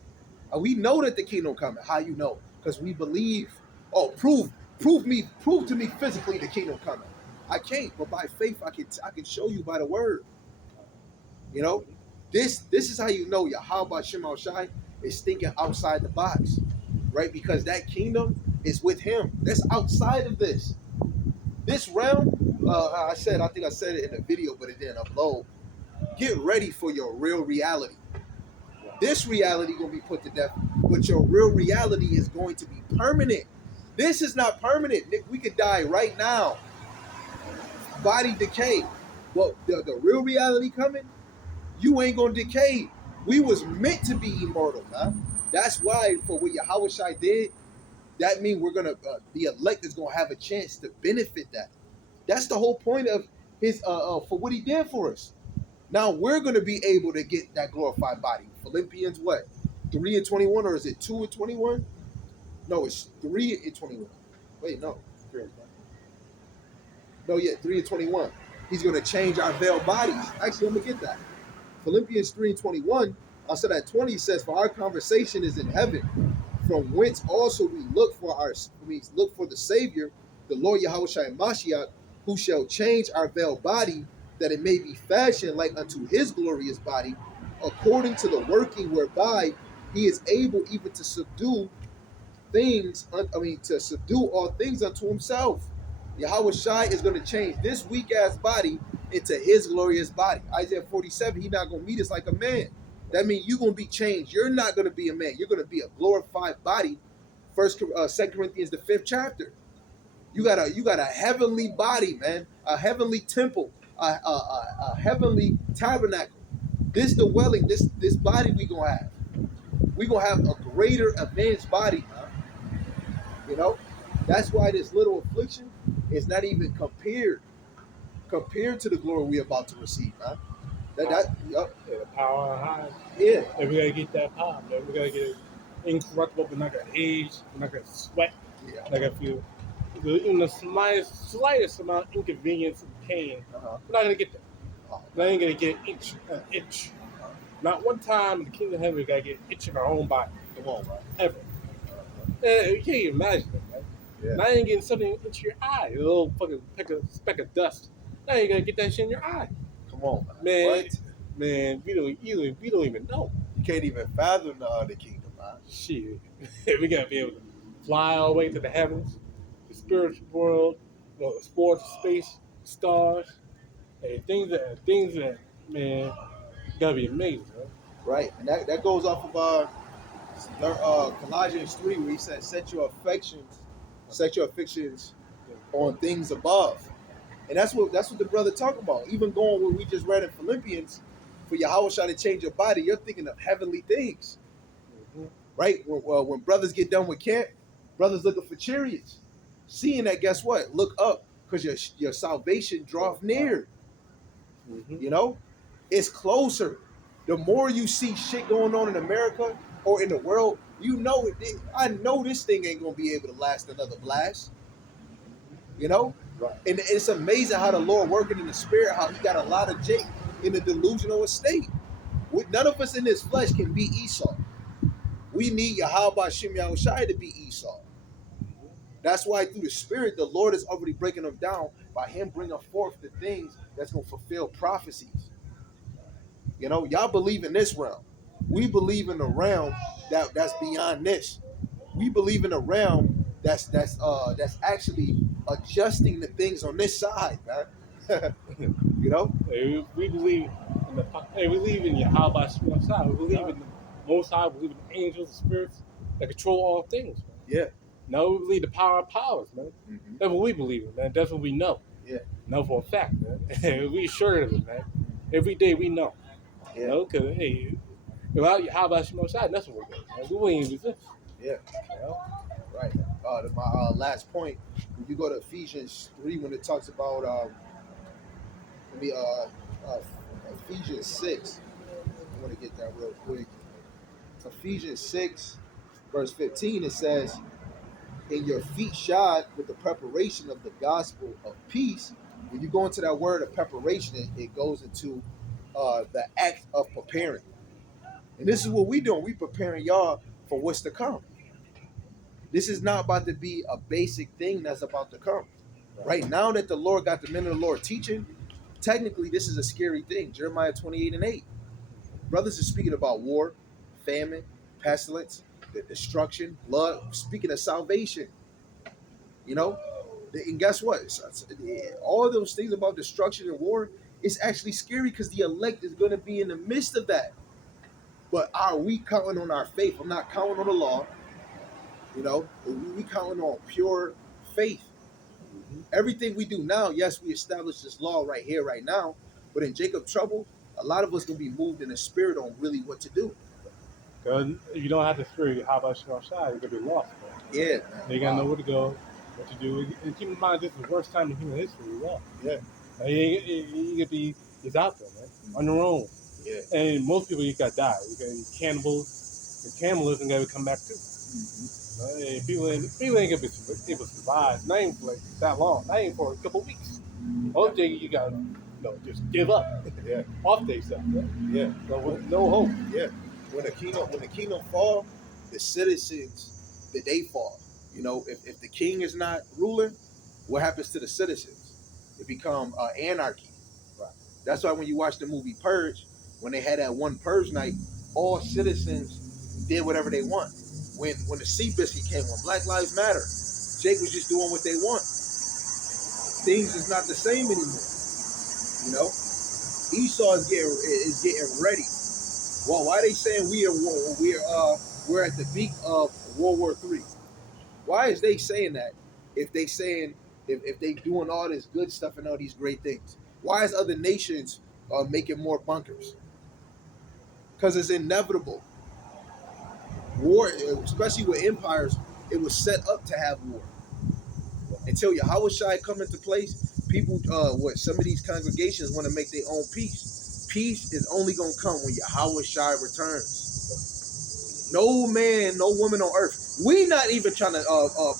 And we know that the kingdom coming. How you know? Because we believe. Oh, prove to me physically the kingdom coming. I can't, but by faith I can show you by the word. You know? This is how you know YAHWASHI is thinking outside the box, right? Because that kingdom is with him. That's outside of this. This realm, I think I said it in the video, but it didn't upload. Get ready for your real reality. This reality gonna be put to death, but your real reality is going to be permanent. This is not permanent. We could die right now. Body decay. Well, the real reality coming, you ain't gonna decay. We was meant to be immortal, man. That's why for what YAHWASHI did, that means we're gonna the elect is gonna have a chance to benefit that. That's the whole point of his for what he did for us. Now we're gonna be able to get that glorified body. Philippians what? 3:21, or is it 2:21? No, it's 3:21. Wait, no. No, yeah, 3:21. He's gonna change our veiled bodies. Actually, I'm gonna get that. Philippians 3:21, I said at 20 says, "For our conversation is in heaven, from whence also we look for the Savior, the Lord Yahawashi and Mashiach, who shall change our veiled body, that it may be fashioned like unto his glorious body, according to the working whereby he is able even to subdue to subdue all things unto himself." Yahweh Shai is going to change this weak ass body into his glorious body. Isaiah 47, he not going to meet us like a man. That means you're going to be changed. You're not going to be a man. You're going to be a glorified body. Second Corinthians, the 5th chapter. You got a heavenly body, man. A heavenly temple. A heavenly tabernacle. This dwelling, this body we going to have. We going to have a greater advanced body, man. You know, that's why this little affliction is not even compared to the glory we're about to receive, man. Yeah, the power on high. Yeah. And we gotta get that power, man. We gotta get it incorruptible. We're not gonna age. We're not gonna sweat. Yeah. Not gonna feel even the slightest amount of inconvenience and pain. We're not gonna get that. We're not even gonna get an itch. Not one time in the kingdom of heaven we gotta get an itch in our own body. Come on, man. Ever. You can't even imagine it, man. Yeah. Now you ain't getting something into your eye, a little fucking speck of dust. Now you gotta get that shit in your eye. Come on, man. What? Man, we don't even know. You can't even fathom the other kingdom, man. Shit, we gotta be able to fly all the way to the heavens, the spiritual world, explore space, stars, and things that man, gotta be amazing, man. Right, and that goes off of Colossians 3, where he said, set your affections on things above. And that's what the brother talking about. Even going what we just read in Philippians, for Yahweh shall to change your body, you're thinking of heavenly things. Right? When brothers get done with camp, brothers looking for chariots. Seeing that, guess what? Look up, because your salvation draweth near. You know? It's closer. The more you see shit going on in America or in the world, you know it. I know this thing ain't gonna be able to last another blast. You know? Right. And it's amazing how the Lord working in the spirit, how he got a lot of Jake in the delusional estate. None of us in this flesh can be Esau. We need YAHAWASHI Yahawashi to be Esau. That's why through the spirit, the Lord is already breaking them down by him bringing forth the things that's going to fulfill prophecies. You know, y'all believe in this realm. We believe in a realm that's beyond this. We believe in a realm that's actually adjusting the things on this side, man. You know? We believe we believe in Yahawah. We believe in the Most High. We believe in angels and spirits that control all things, man. Yeah. No, we believe the power of powers, man. Mm-hmm. That's what we believe in, man. That's what we know. Yeah. Know for a fact, man. We sure of it, man. Every day we know. Yeah. You know, because hey, without Yahawah Shemosai, that's what we're doing. Man. We wouldn't even exist. Yeah. You know? Right. My last point, when you go to Ephesians 3, when it talks about Ephesians 6, I want to get that real quick. Ephesians 6, verse 15, it says, "In your feet shod with the preparation of the gospel of peace." When you go into that word of preparation, it goes into the act of preparing. And this is what we doing. We preparing y'all for what's to come. This is not about to be a basic thing that's about to come. Right now that the Lord got the men of the Lord teaching, technically this is a scary thing. Jeremiah 28:8. Brothers are speaking about war, famine, pestilence, the destruction, blood, speaking of salvation. You know? And guess what? All those things about destruction and war is actually scary because the elect is going to be in the midst of that. But are we counting on our faith? I'm not counting on the law. You know, we counting on pure faith. Everything we do now, yes, we establish this law right here, right now. But in Jacob's trouble, a lot of us gonna be moved in the spirit on really what to do. Because if you don't have the spirit, how about Shemosai? You're gonna be lost, man. Yeah. They gotta know where to go, what to do. And keep in mind, this is the worst time in human history as well. Yeah. You could be just out there, man, on your own. Yeah. And most people, you gotta die. You gotta be cannibals. The cannibalism gotta come back too. And people ain't gonna be able to survive. Not even for like that long. Not even for a couple weeks. Most thing you gotta, just give up. Yeah. Off themselves. Yeah. So with no hope. Yeah. When the kingdom fall, the citizens, they fall. If the king is not ruling, what happens to the citizens? It become anarchy. Right. That's why when you watch the movie Purge, when they had that one purge night, all citizens did whatever they want. When the Seabiscuit came, when Black Lives Matter, Jake was just doing what they want. Things is not the same anymore. Esau is getting ready. Well, why are they saying we're at the peak of World War III? Why is they saying that? If they doing all this good stuff and all these great things, why is other nations making more bunkers? Because it's inevitable. War, especially with empires, it was set up to have war. Until YAHAWASHI come into place, people, some of these congregations want to make their own peace. Peace is only going to come when YAHAWASHI returns. No man, no woman on earth. We not even trying to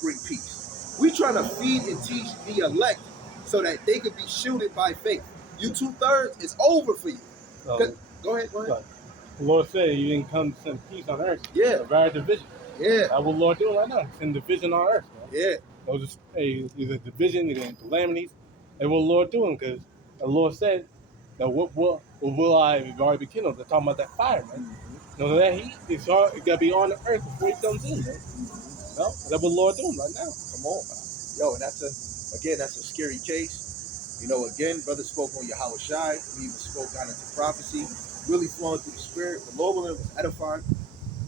bring peace. We trying to feed and teach the elect so that they could be shielded by faith. You 2/3, it's over for you. Go ahead. The Lord said you didn't come to send peace on earth. Yeah. Provide division. Yeah. That's what the Lord doing right now. Send division on earth. Man. Yeah. Those either division, either calamities. And what the Lord doing, because the Lord said that what will I have already been kindled. They're talking about that fire, man. That heat is it gotta be on the earth before he comes in, man. That's what the Lord doing right now. Come on, man. Yo, and that's a scary case. Again, brother spoke on YAHAWASHI. We even spoke out into prophecy, really flowing through the spirit. The Lord willing was edifying.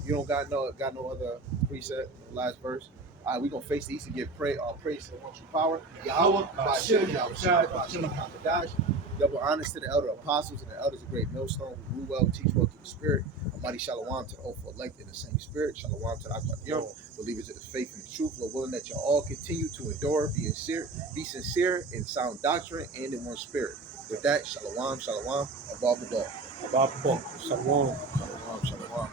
You don't got no other precept. Last verse. All right, we're gonna face the east and give praise to the one true power. Yahweh, BAHASHAM, YAHAWASHI, BAHASHAM, QADASH. Double honors to the elder apostles and the elders of great millstone who rule well, teach well through the spirit. Almighty shalom to the hopeful elect in the same spirit. Shalom to the HALAHYAM, believers of the faith and the truth. Lord willing that y'all all continue to endure, be sincere in sound doctrine and in one spirit. With that, shalom, above the ball. Above the ball. Shalom. Shalom.